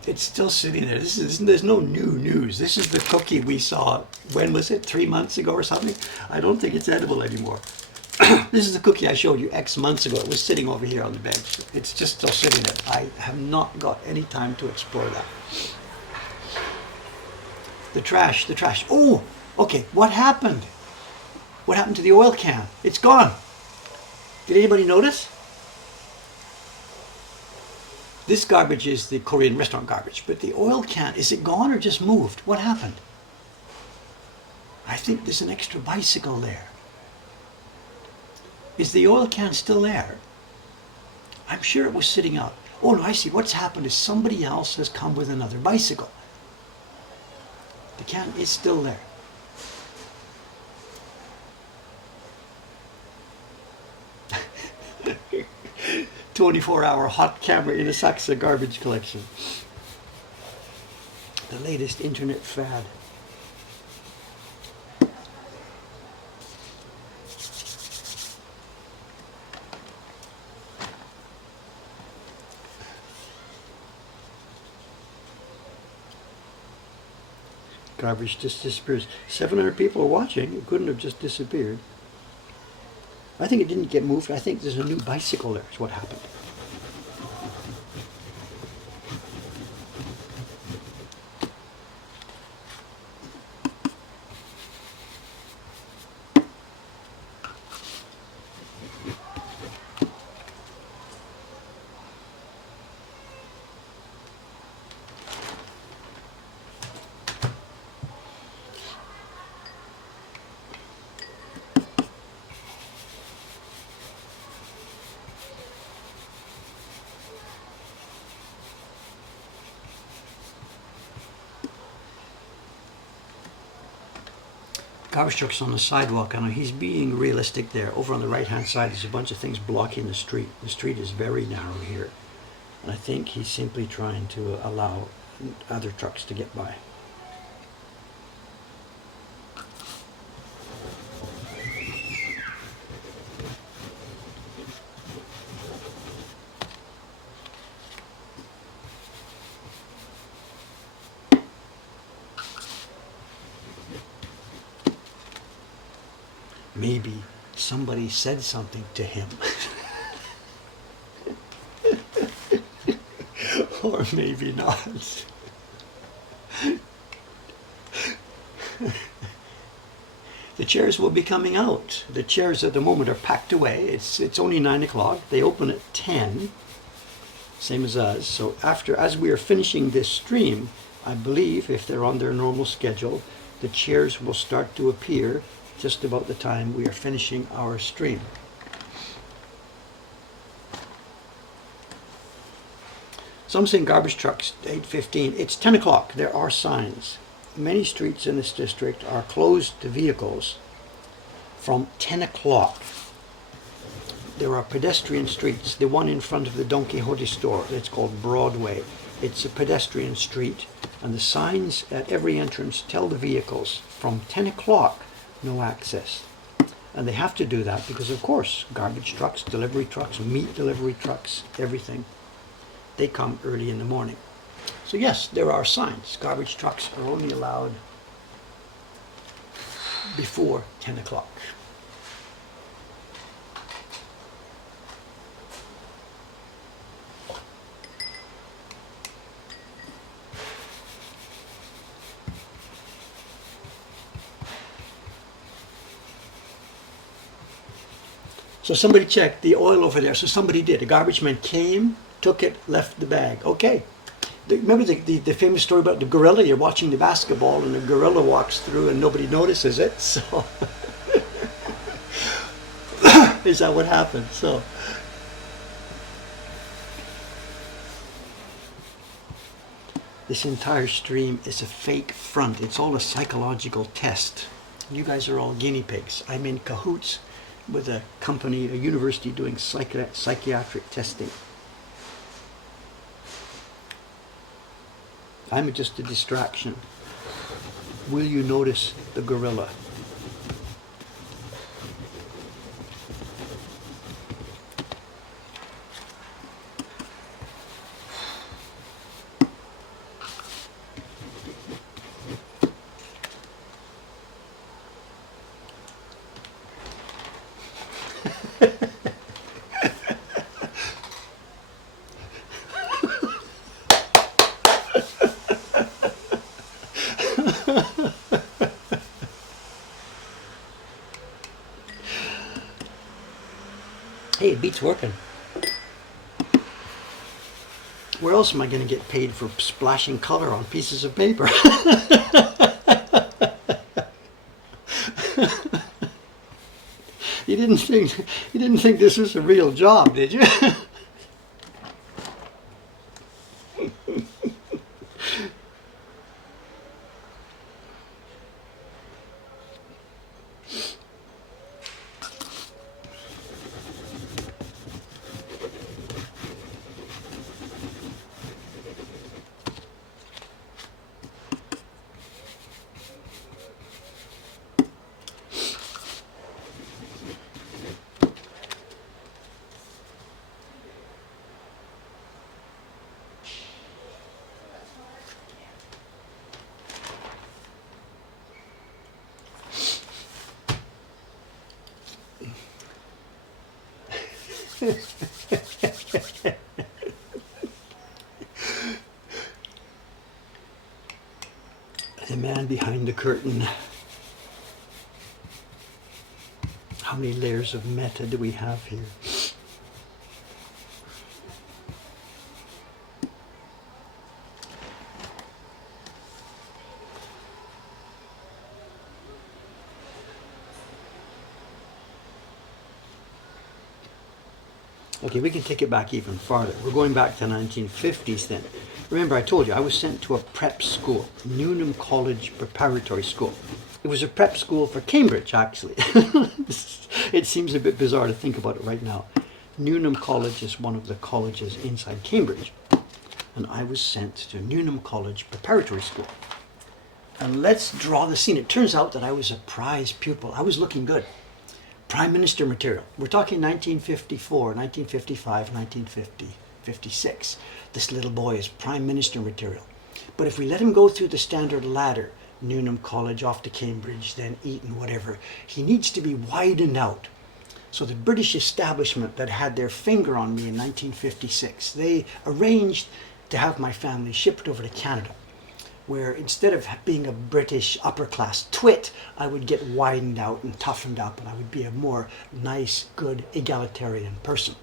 It's still sitting there. There's no new news. This is the cookie we saw, when was it, 3 months ago or something? I don't think it's edible anymore. This is the cookie I showed you X months ago. It was sitting over here on the bench. It's just still sitting there. I have not got any time to explore that. The trash. Oh, okay, what happened? What happened to the oil can? It's gone. Did anybody notice? This garbage is the Korean restaurant garbage, but the oil can, is it gone or just moved? What happened? I think there's an extra bicycle there. Is the oil can still there? I'm sure it was sitting out. Oh no, I see. What's happened is somebody else has come with another bicycle. The can is still there. A 24-hour hot camera in a Saga garbage collection. The latest internet fad. Garbage just disappears. 700 people are watching. It couldn't have just disappeared. I think it didn't get moved. I think there's a new bicycle there is what happened. Garbage truck's on the sidewalk, and he's being realistic there. Over on the right-hand side, there's a bunch of things blocking the street. The street is very narrow here. And I think he's simply trying to allow other trucks to get by. maybe somebody said something to him. Or maybe not. The chairs will be coming out. The chairs at the moment are packed away. It's only 9 o'clock. They open at 10, same as us. So as we are finishing this stream, I believe if they're on their normal schedule, the chairs will start to appear just about the time we are finishing our stream. Some saying garbage trucks, 8:15. It's 10 o'clock. There are signs. Many streets in this district are closed to vehicles from 10 o'clock. There are pedestrian streets. The one in front of the Don Quixote store, it's called Broadway. It's a pedestrian street, and the signs at every entrance tell the vehicles from 10 o'clock, no access. And they have to do that because, of course, garbage trucks, delivery trucks, meat delivery trucks, everything, they come early in the morning. So yes, there are signs. Garbage trucks are only allowed before 10 o'clock. So somebody checked the oil over there. So somebody did. A garbage man came, took it, left the bag. Okay. Remember the famous story about the gorilla? You're watching the basketball and the gorilla walks through and nobody notices it. So is that what happened? So this entire stream is a fake front. It's all a psychological test. You guys are all guinea pigs. I'm in cahoots with a company, a university doing psychiatric testing. I'm just a distraction. Will you notice the gorilla? Hey, it beats working. Where else am I going to get paid for splashing color on pieces of paper? You didn't think this was a real job, did you? The man behind the curtain. How many layers of meta do we have here? Okay, we can take it back even farther. We're going back to the 1950s then. Remember, I told you I was sent to a prep school, Newnham College Preparatory School. It was a prep school for Cambridge, actually. It seems a bit bizarre to think about it right now. Newnham College is one of the colleges inside Cambridge. And I was sent to Newnham College Preparatory School. And let's draw the scene. It turns out that I was a prize pupil. I was looking good. Prime Minister material. We're talking 1954, 1955, 1950, 56. This little boy is Prime Minister material. But if we let him go through the standard ladder, Newnham College, off to Cambridge, then Eton, whatever. He needs to be widened out. So the British establishment that had their finger on me in 1956, they arranged to have my family shipped over to Canada, where instead of being a British upper class twit, I would get widened out and toughened up, and I would be a more nice, good, egalitarian person.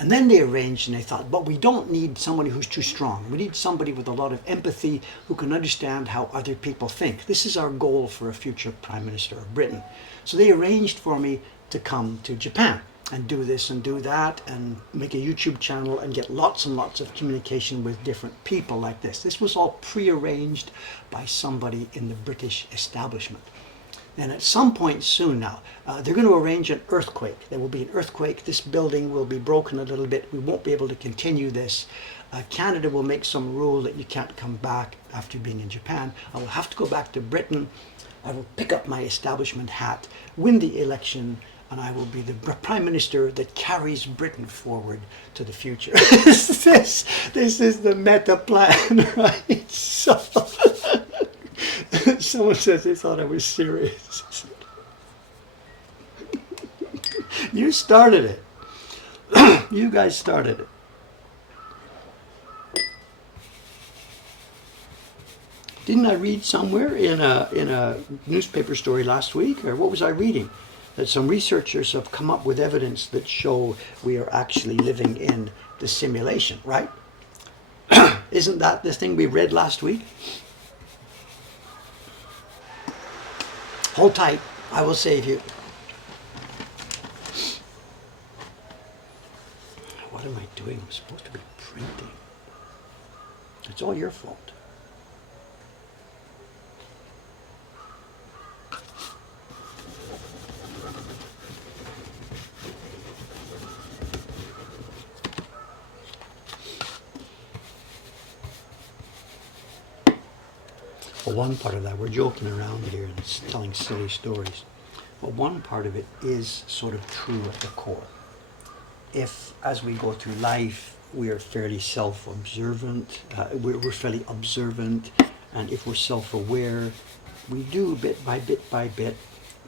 And then they arranged and they thought, but we don't need somebody who's too strong. We need somebody with a lot of empathy who can understand how other people think. This is our goal for a future Prime Minister of Britain. So they arranged for me to come to Japan and do this and do that and make a YouTube channel and get lots and lots of communication with different people like this. This was all pre-arranged by somebody in the British establishment. And at some point soon now, they're going to arrange an earthquake. There will be an earthquake. This building will be broken a little bit. We won't be able to continue this. Canada will make some rule that you can't come back after being in Japan. I will have to go back to Britain. I will pick up my establishment hat, win the election, and I will be the Prime Minister that carries Britain forward to the future. This is the meta plan, right? So, someone says they thought I was serious. You started it. You guys started it. Didn't I read somewhere in a newspaper story last week, or what was I reading? That some researchers have come up with evidence that show we are actually living in the simulation, right? Isn't that the thing we read last week? Hold tight, I will save you. What am I doing? I'm supposed to be printing. It's all your fault. Well, one part of that, we're joking around here and telling silly stories. But one part of it is sort of true at the core. If, as we go through life, we are fairly self-observant, we're fairly observant, and if we're self-aware, we do bit by bit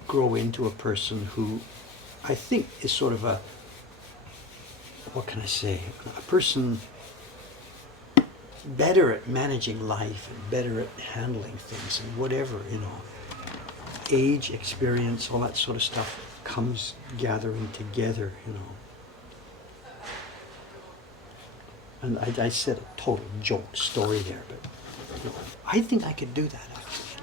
grow into a person who I think is sort of a, what can I say, a person better at managing life and better at handling things and whatever, age, experience, all that sort of stuff comes gathering together, And I said a total joke story there, but I think I could do that actually.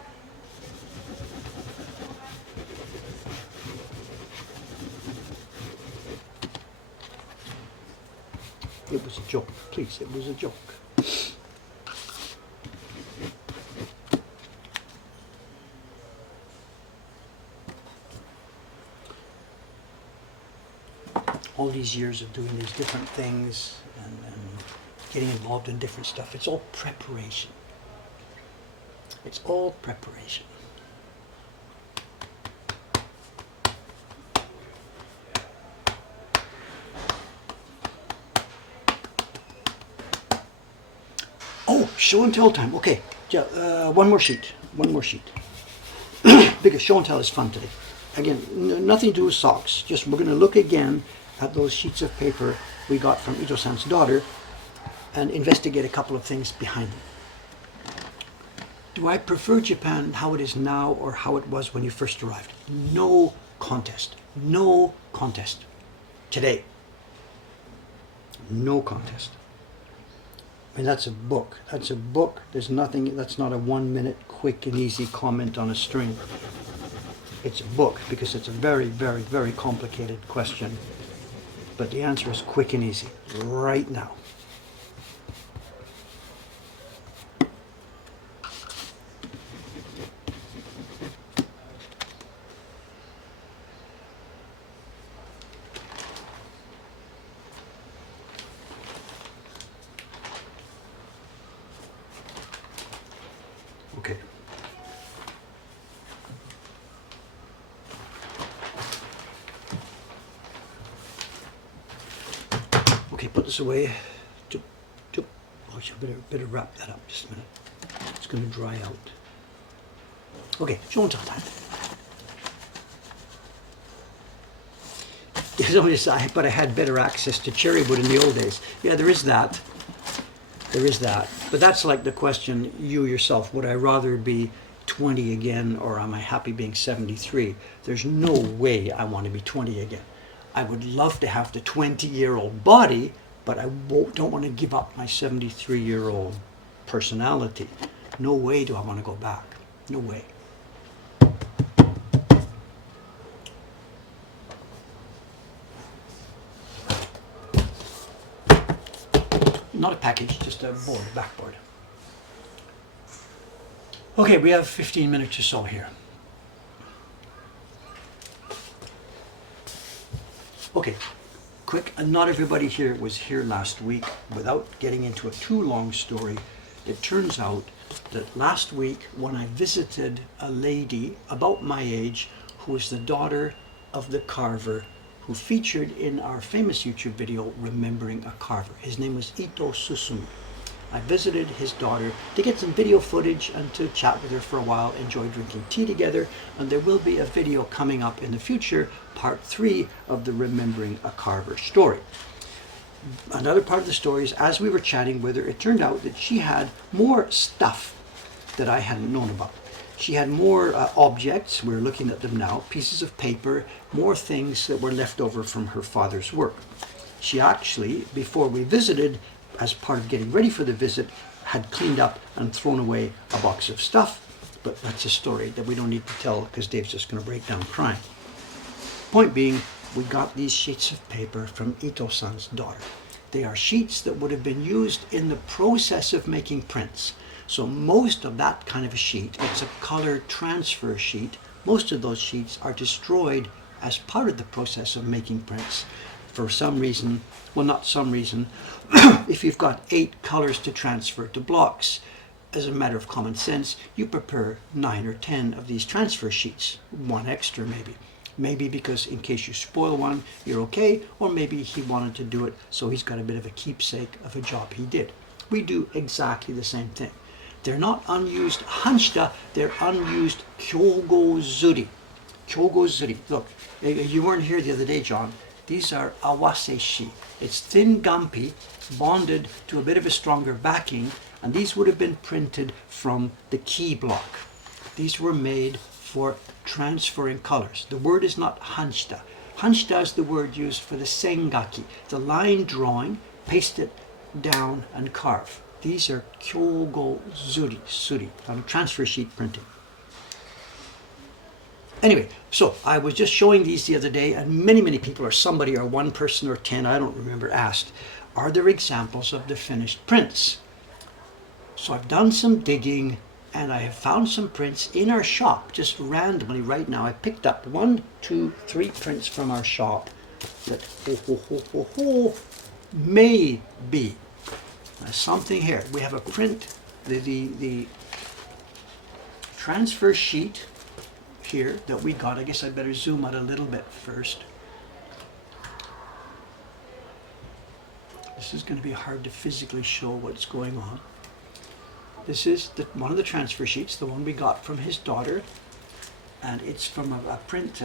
It was a joke, please, it was a joke. All these years of doing these different things and getting involved in different stuff, it's all preparation. It's all preparation. Oh, show and tell time. Okay, one more sheet. Because show and tell is fun today. Again, nothing to do with socks. Just we're going to look again at those sheets of paper we got from Ito-san's daughter and investigate a couple of things behind them. Do I prefer Japan how it is now or how it was when you first arrived? No contest. No contest. Today. No contest. I mean, that's a book. That's a book. There's nothing, that's not a 1 minute quick and easy comment on a string. It's a book because it's a very, very, very complicated question. But the answer is quick and easy, right now. Okay. Okay, put this away. Oh, I better wrap that up just a minute. It's going to dry out. Okay, somebody said, but I had better access to cherry wood in the old days. Yeah, there is that. There is that. But that's like the question, you yourself, would I rather be 20 again or am I happy being 73? There's no way I want to be 20 again. I would love to have the 20-year-old body, but I don't want to give up my 73-year-old personality. No way do I want to go back. No way. Not a package, just a board, a backboard. Okay, we have 15 minutes or so here. Okay, quick, and not everybody here was here last week. Without getting into a too long story, it turns out that last week when I visited a lady about my age who was the daughter of the carver who featured in our famous YouTube video, Remembering a Carver. His name was Ito Susumi. I visited his daughter to get some video footage and to chat with her for a while, enjoy drinking tea together, and there will be a video coming up in the future, part 3 of the Remembering a Carver story. Another part of the story is, as we were chatting with her, it turned out that she had more stuff that I hadn't known about. She had more objects, we're looking at them now, pieces of paper, more things that were left over from her father's work. She actually, before we visited, as part of getting ready for the visit, had cleaned up and thrown away a box of stuff. But that's a story that we don't need to tell because Dave's just going to break down crying. Point being, we got these sheets of paper from Ito-san's daughter. They are sheets that would have been used in the process of making prints. So most of that kind of a sheet, it's a color transfer sheet. Most of those sheets are destroyed as part of the process of making prints. For some reason, well, not some reason, if you've got 8 colors to transfer to blocks, as a matter of common sense, you prepare 9 or 10 of these transfer sheets, one extra maybe. Maybe because in case you spoil one, you're okay, or maybe he wanted to do it so he's got a bit of a keepsake of a job he did. We do exactly the same thing. They're not unused hanshita, they're unused kyogozuri. Kyogozuri. Look, you weren't here the other day, John. These are awaseshi. It's thin gumpi bonded to a bit of a stronger backing, and these would have been printed from the key block. These were made for transferring colors. The word is not hanshita. Hanshita is the word used for the sengaki, the line drawing, paste it down and carve. These are kyogozuri, suri, on transfer sheet printing. Anyway, so I was just showing these the other day, and many people, or somebody, or one person, or 10, I don't remember, asked, are there examples of the finished prints? So I've done some digging, and I have found some prints in our shop, just randomly right now. I picked up 1, 2, 3 prints from our shop that may be something here. We have a print, the transfer sheet here that we got. I guess I better zoom out a little bit first. This is going to be hard to physically show what's going on. This is one of the transfer sheets, the one we got from his daughter, and it's from a print,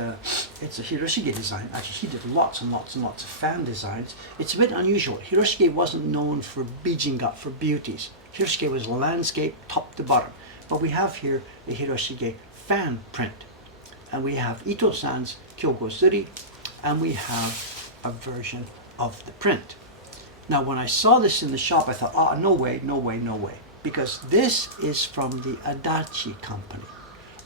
it's a Hiroshige design. Actually, he did lots and lots and lots of fan designs. It's a bit unusual. Hiroshige wasn't known for bijinga, for beauties. Hiroshige was landscape top to bottom. But we have here a Hiroshige fan print. And we have Ito-san's kyogozuri, and we have a version of the print. Now, when I saw this in the shop, I thought, oh, no way, no way, no way. Because this is from the Adachi company.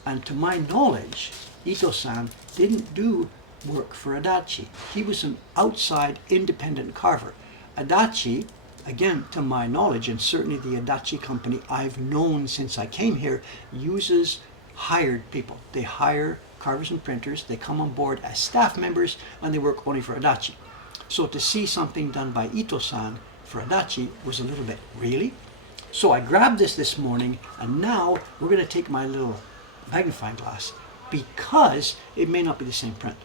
And to my knowledge, Ito-san didn't do work for Adachi. He was an outside independent carver. Adachi, again, to my knowledge, and certainly the Adachi company I've known since I came here, uses hired people. They hire carvers and printers. They come on board as staff members, and they work only for Adachi. So to see something done by Ito-san for Adachi was a little bit, really? So I grabbed this morning, and now we're going to take my little magnifying glass, because it may not be the same print.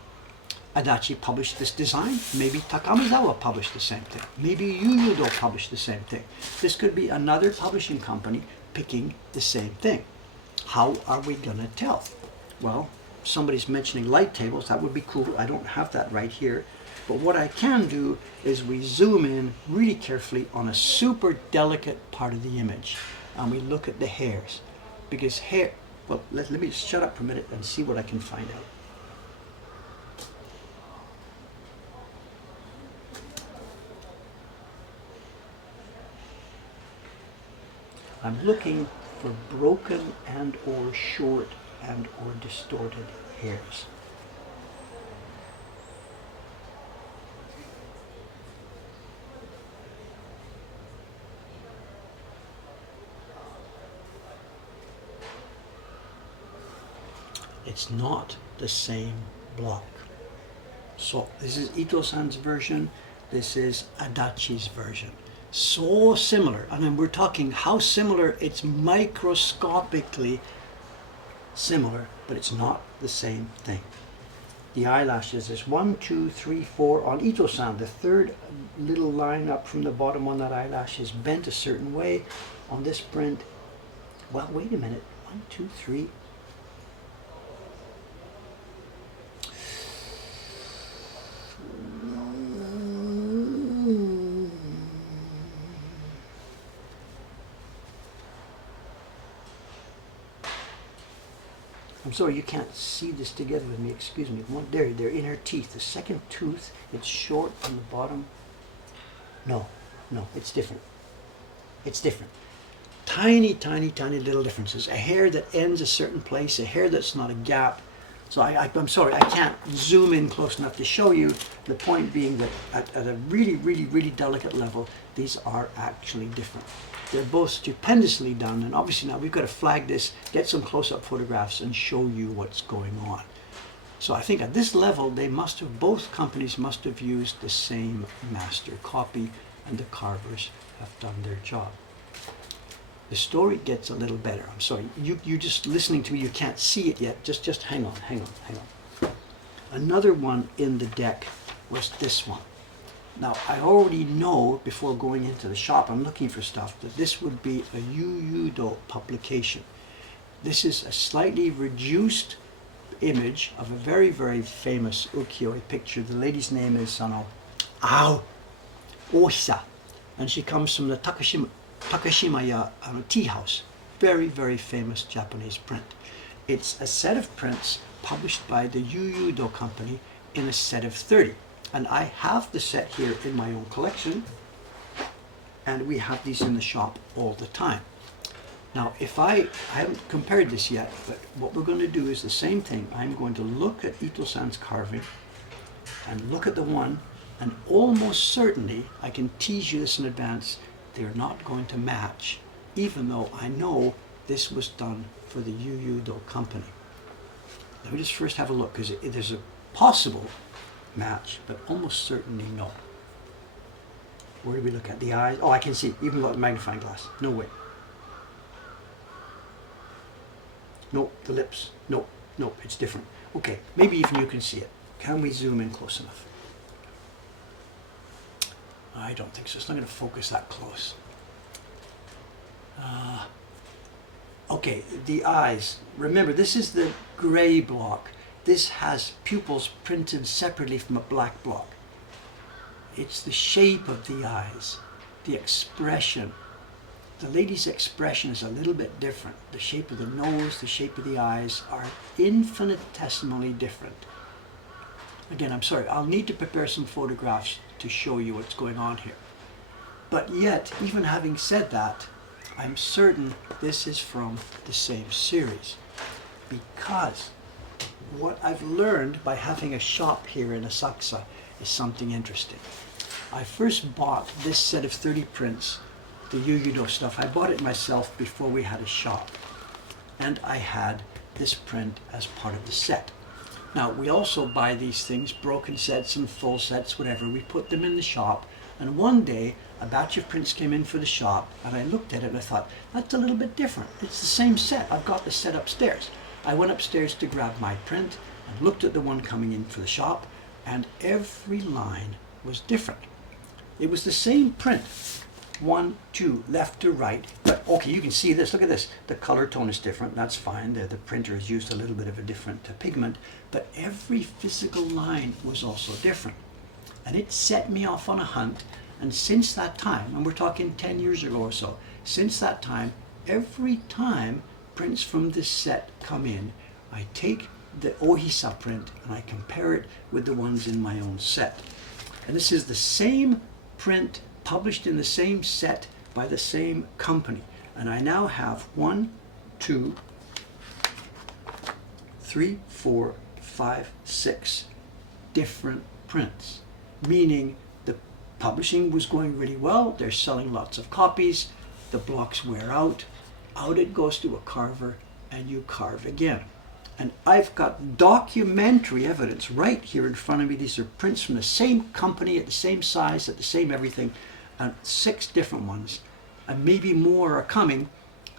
Adachi published this design. Maybe Takamizawa published the same thing. Maybe Yuyudo published the same thing. This could be another publishing company picking the same thing. How are we going to tell? Well, somebody's mentioning light tables. That would be cool. I don't have that right here. But what I can do is we zoom in really carefully on a super delicate part of the image. And we look at the hairs. Because hair, well, let me just shut up for a minute and see what I can find out. I'm looking for broken and or short and or distorted hairs. It's not the same block. So this is Ito-san's version, this is Adachi's version. So similar. I mean, we're talking how similar, it's microscopically similar, but it's not the same thing. The eyelashes is 1, 2, 3, 4 on Ito-san. The third little line up from the bottom on that eyelash is bent a certain way. On this print, well, wait a minute. 1, 2, 3. I'm sorry, you can't see this together with me. Excuse me. There, they're in her teeth. The second tooth, it's short on the bottom. No, it's different. It's different. Tiny, tiny, tiny little differences. A hair that ends a certain place, a hair that's not a gap. So I'm sorry, I can't zoom in close enough to show you. The point being that at a really, really, really delicate level, these are actually different. They're both stupendously done, and obviously now we've got to flag this, get some close-up photographs and show you what's going on. So I think at this level, both companies must have used the same master copy, and the carvers have done their job. The story gets a little better. I'm sorry, you just listening to me, you can't see it yet. Just hang on. Another one in the deck was this one. Now, I already know before going into the shop, I'm looking for stuff, that this would be a Yu-Yu-Do publication. This is a slightly reduced image of a very, very famous ukiyo-e picture. The lady's name is Ohisa, and she comes from the Takashimaya tea house. Very, very famous Japanese print. It's a set of prints published by the Yu-Yu-Do company in a set of 30. And I have the set here in my own collection, and we have these in the shop all the time. Now, I haven't compared this yet, but what we're going to do is the same thing. I'm going to look at Ito-san's carving and look at the one, and almost certainly, I can tease you this in advance, they're not going to match, even though I know this was done for the Yu-Yu-Do company. Let me just first have a look, because there's a possible match, but almost certainly no. Where do we look at? The eyes? Oh, I can see, even without a magnifying glass. No way. No, the lips. No, it's different. Okay, maybe even you can see it. Can we zoom in close enough? I don't think so. It's not going to focus that close. Okay, the eyes. Remember, this is the gray block. This has pupils printed separately from a black block. It's the shape of the eyes, the expression. The lady's expression is a little bit different. The shape of the nose, the shape of the eyes are infinitesimally different. Again, I'm sorry, I'll need to prepare some photographs to show you what's going on here. But yet, even having said that, I'm certain this is from the same series, because what I've learned by having a shop here in Asakusa is something interesting. I first bought this set of 30 prints, the Yu-Yu-Do stuff. I bought it myself before we had a shop. And I had this print as part of the set. Now, we also buy these things, broken sets and full sets, whatever. We put them in the shop. And one day, a batch of prints came in for the shop, and I looked at it and I thought, that's a little bit different. It's the same set. I've got the set upstairs. I went upstairs to grab my print and looked at the one coming in for the shop, and every line was different. It was the same print, 1, 2, left to right. But okay, you can see this. Look at this. The color tone is different. That's fine. The printer has used a little bit of a different pigment. But every physical line was also different. And it set me off on a hunt. And since that time, and we're talking 10 years ago or so, since that time, every time prints from this set come in, I take the Ohisa print and I compare it with the ones in my own set. And this is the same print published in the same set by the same company. And I now have 1, 2, 3, 4, 5, 6 different prints, meaning the publishing was going really well. They're selling lots of copies. The blocks wear out. Out it goes to a carver, and you carve again. And I've got documentary evidence right here in front of me. These are prints from the same company, at the same size, at the same everything, and 6 different ones. And maybe more are coming.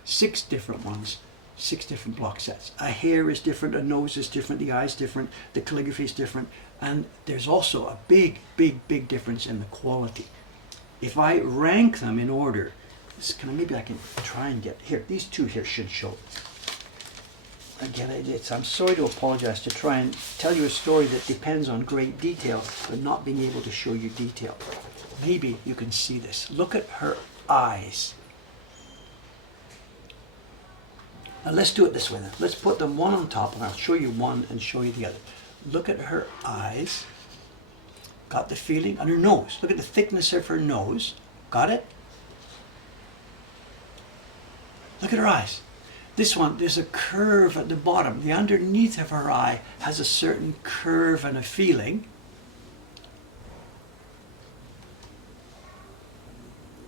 6 different ones, 6 different block sets. A hair is different, a nose is different, the eye's different, the calligraphy is different. And there's also a big, big, big difference in the quality. If I rank them in order, maybe I can try and get, here, these 2 here should show. Again, I'm sorry to apologize to try and tell you a story that depends on great detail, but not being able to show you detail. Maybe you can see this. Look at her eyes. Now let's do it this way then. Let's put them one on top, and I'll show you one and show you the other. Look at her eyes. Got the feeling? And her nose. Look at the thickness of her nose. Got it? Look at her eyes. This one, there's a curve at the bottom. The underneath of her eye has a certain curve and a feeling.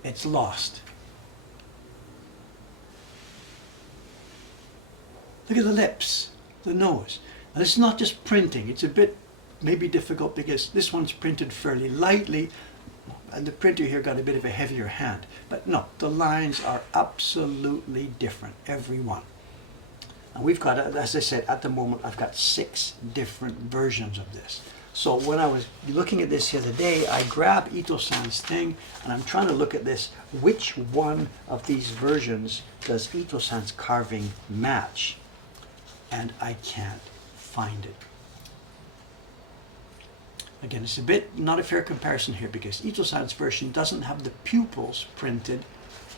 It's lost. Look at the lips, the nose. Now, this is not just printing. It's a bit maybe difficult because this one's printed fairly lightly, and the printer here got a bit of a heavier hand. But no, the lines are absolutely different, every one. And we've got, as I said, at the moment, I've got 6 different versions of this. So when I was looking at this the other day, I grabbed Ito-san's thing, and I'm trying to look at this. Which one of these versions does Ito-san's carving match? And I can't find it. Again, it's a bit not a fair comparison here because Ito-san's version doesn't have the pupils printed,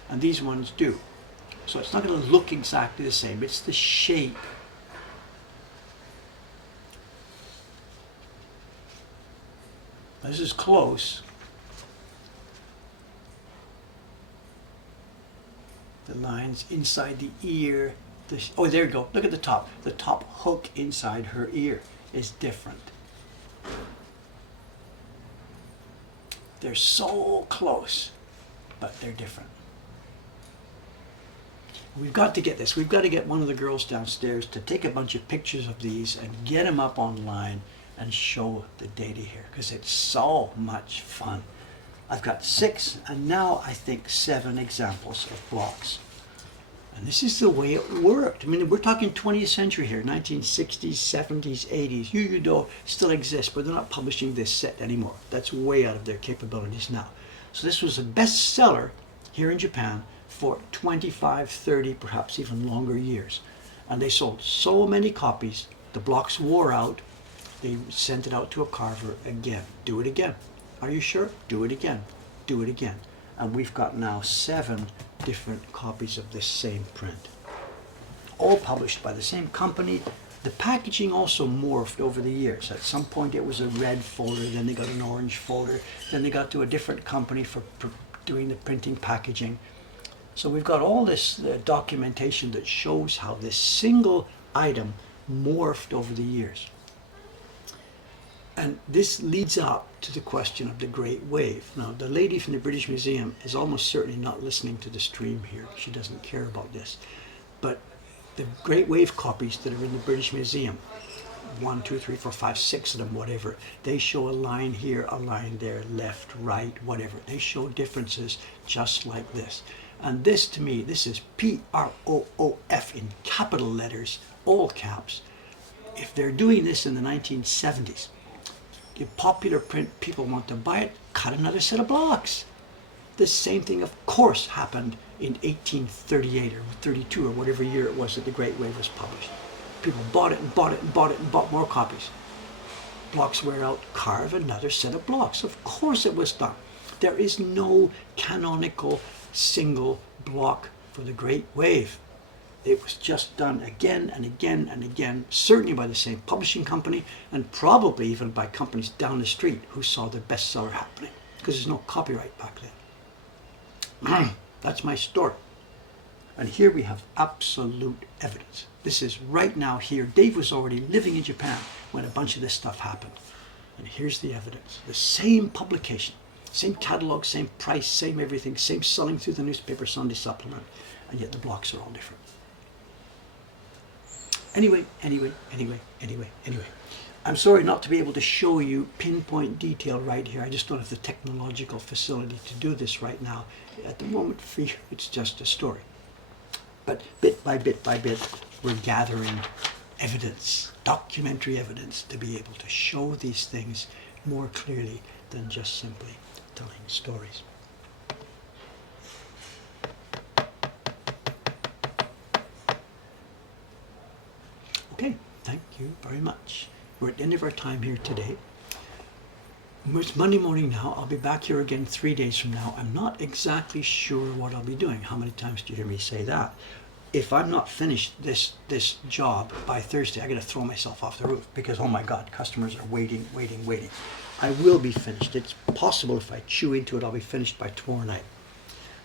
and these ones do. So it's not going to look exactly the same. It's the shape. This is close. The lines inside the ear. Oh, there you go. Look at the top. The top hook inside her ear is different. They're so close, but they're different. We've got to get this. We've got to get one of the girls downstairs to take a bunch of pictures of these and get them up online and show the data here because it's so much fun. I've got 6 and now I think 7 examples of blocks. And this is the way it worked. I mean, we're talking 20th century here, 1960s, 70s, 80s. Yu-Yu-Do still exists, but they're not publishing this set anymore. That's way out of their capabilities now. So this was a bestseller here in Japan for 25, 30, perhaps even longer years. And they sold so many copies, the blocks wore out, they sent it out to a carver again. Do it again. Are you sure? Do it again. Do it again. And we've got now 7 different copies of this same print. All published by the same company. The packaging also morphed over the years. At some point it was a red folder, then they got an orange folder, then they got to a different company for doing the printing packaging. So we've got all this documentation that shows how this single item morphed over the years. And this leads up to the question of the Great Wave. Now, the lady from the British Museum is almost certainly not listening to the stream here. She doesn't care about this. But the Great Wave copies that are in the British Museum, 1, 2, 3, 4, 5, 6 of them, whatever, they show a line here, a line there, left, right, whatever. They show differences just like this. And this, to me, this is P-R-O-O-F in capital letters, all caps. If they're doing this in the 1970s, if popular print people want to buy it, cut another set of blocks. The same thing, of course, happened in 1838 or 32 or whatever year it was that The Great Wave was published. People bought it and bought it and bought it and bought more copies. Blocks wear out, carve another set of blocks. Of course it was done. There is no canonical single block for The Great Wave. It was just done again and again and again, certainly by the same publishing company and probably even by companies down the street who saw the bestseller happening, because there's no copyright back then. That's my story. And here we have absolute evidence. This is right now here. Dave was already living in Japan when a bunch of this stuff happened. And here's the evidence. The same publication, same catalog, same price, same everything, same selling through the newspaper Sunday supplement, and yet the blocks are all different. Anyway. I'm sorry not to be able to show you pinpoint detail right here. I just don't have the technological facility to do this right now. At the moment, for you, it's just a story. But bit by bit, we're gathering evidence, documentary evidence, to be able to show these things more clearly than just simply telling stories. Okay, thank you very much. We're at the end of our time here today. It's Monday morning now. I'll be back here again 3 days from now. I'm not exactly sure what I'll be doing. How many times do you hear me say that? If I'm not finished this job by Thursday, I got to throw myself off the roof, because, oh my God, customers are waiting. I will be finished. It's possible if I chew into it, I'll be finished by tomorrow night.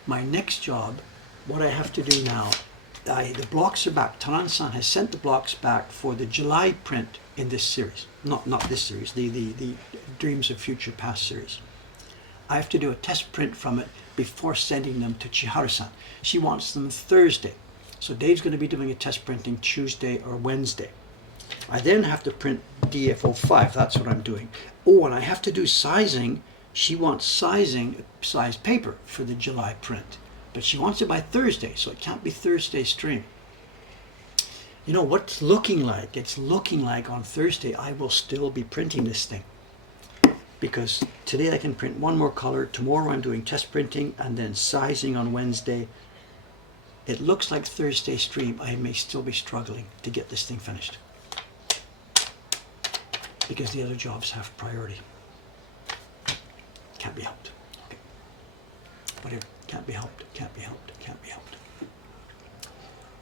My next job, what I have to do now, the blocks are back. Taran-san has sent the blocks back for the July print in this series. Not this series, the Dreams of Future Past series. I have to do a test print from it before sending them to Chiharu-san. She wants them Thursday. So Dave's going to be doing a test printing Tuesday or Wednesday. I then have to print DF05. That's what I'm doing. Oh, and I have to do sizing. She wants size paper for the July print. But she wants it by Thursday, so it can't be Thursday stream. You know what it's looking like? It's looking like on Thursday I will still be printing this thing. Because today I can print one more color, tomorrow I'm doing test printing, and then sizing on Wednesday. It looks like Thursday stream I may still be struggling to get this thing finished, because the other jobs have priority. Can't be helped. Okay. Whatever. Can't be helped.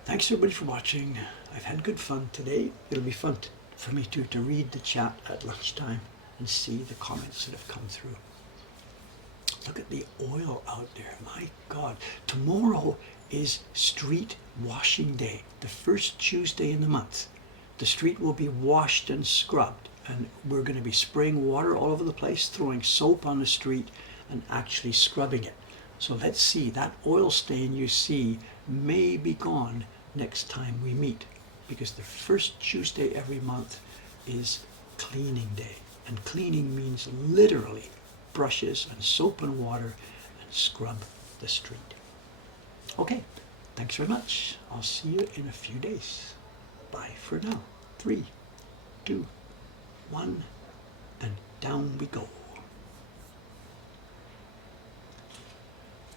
Thanks everybody for watching. I've had good fun today. It'll be fun for me too to read the chat at lunchtime and see the comments that have come through. Look at the oil out there. My God. Tomorrow is street washing day, the first Tuesday in the month. The street will be washed and scrubbed, and we're going to be spraying water all over the place, throwing soap on the street, and actually scrubbing it. So let's see, that oil stain you see may be gone next time we meet, because the first Tuesday every month is cleaning day. And cleaning means literally brushes and soap and water and scrub the street. Okay, thanks very much. I'll see you in a few days. Bye for now. 3, 2, 1, and down we go.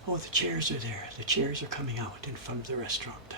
Oh, the chairs are there. The chairs are coming out in front of the restaurant.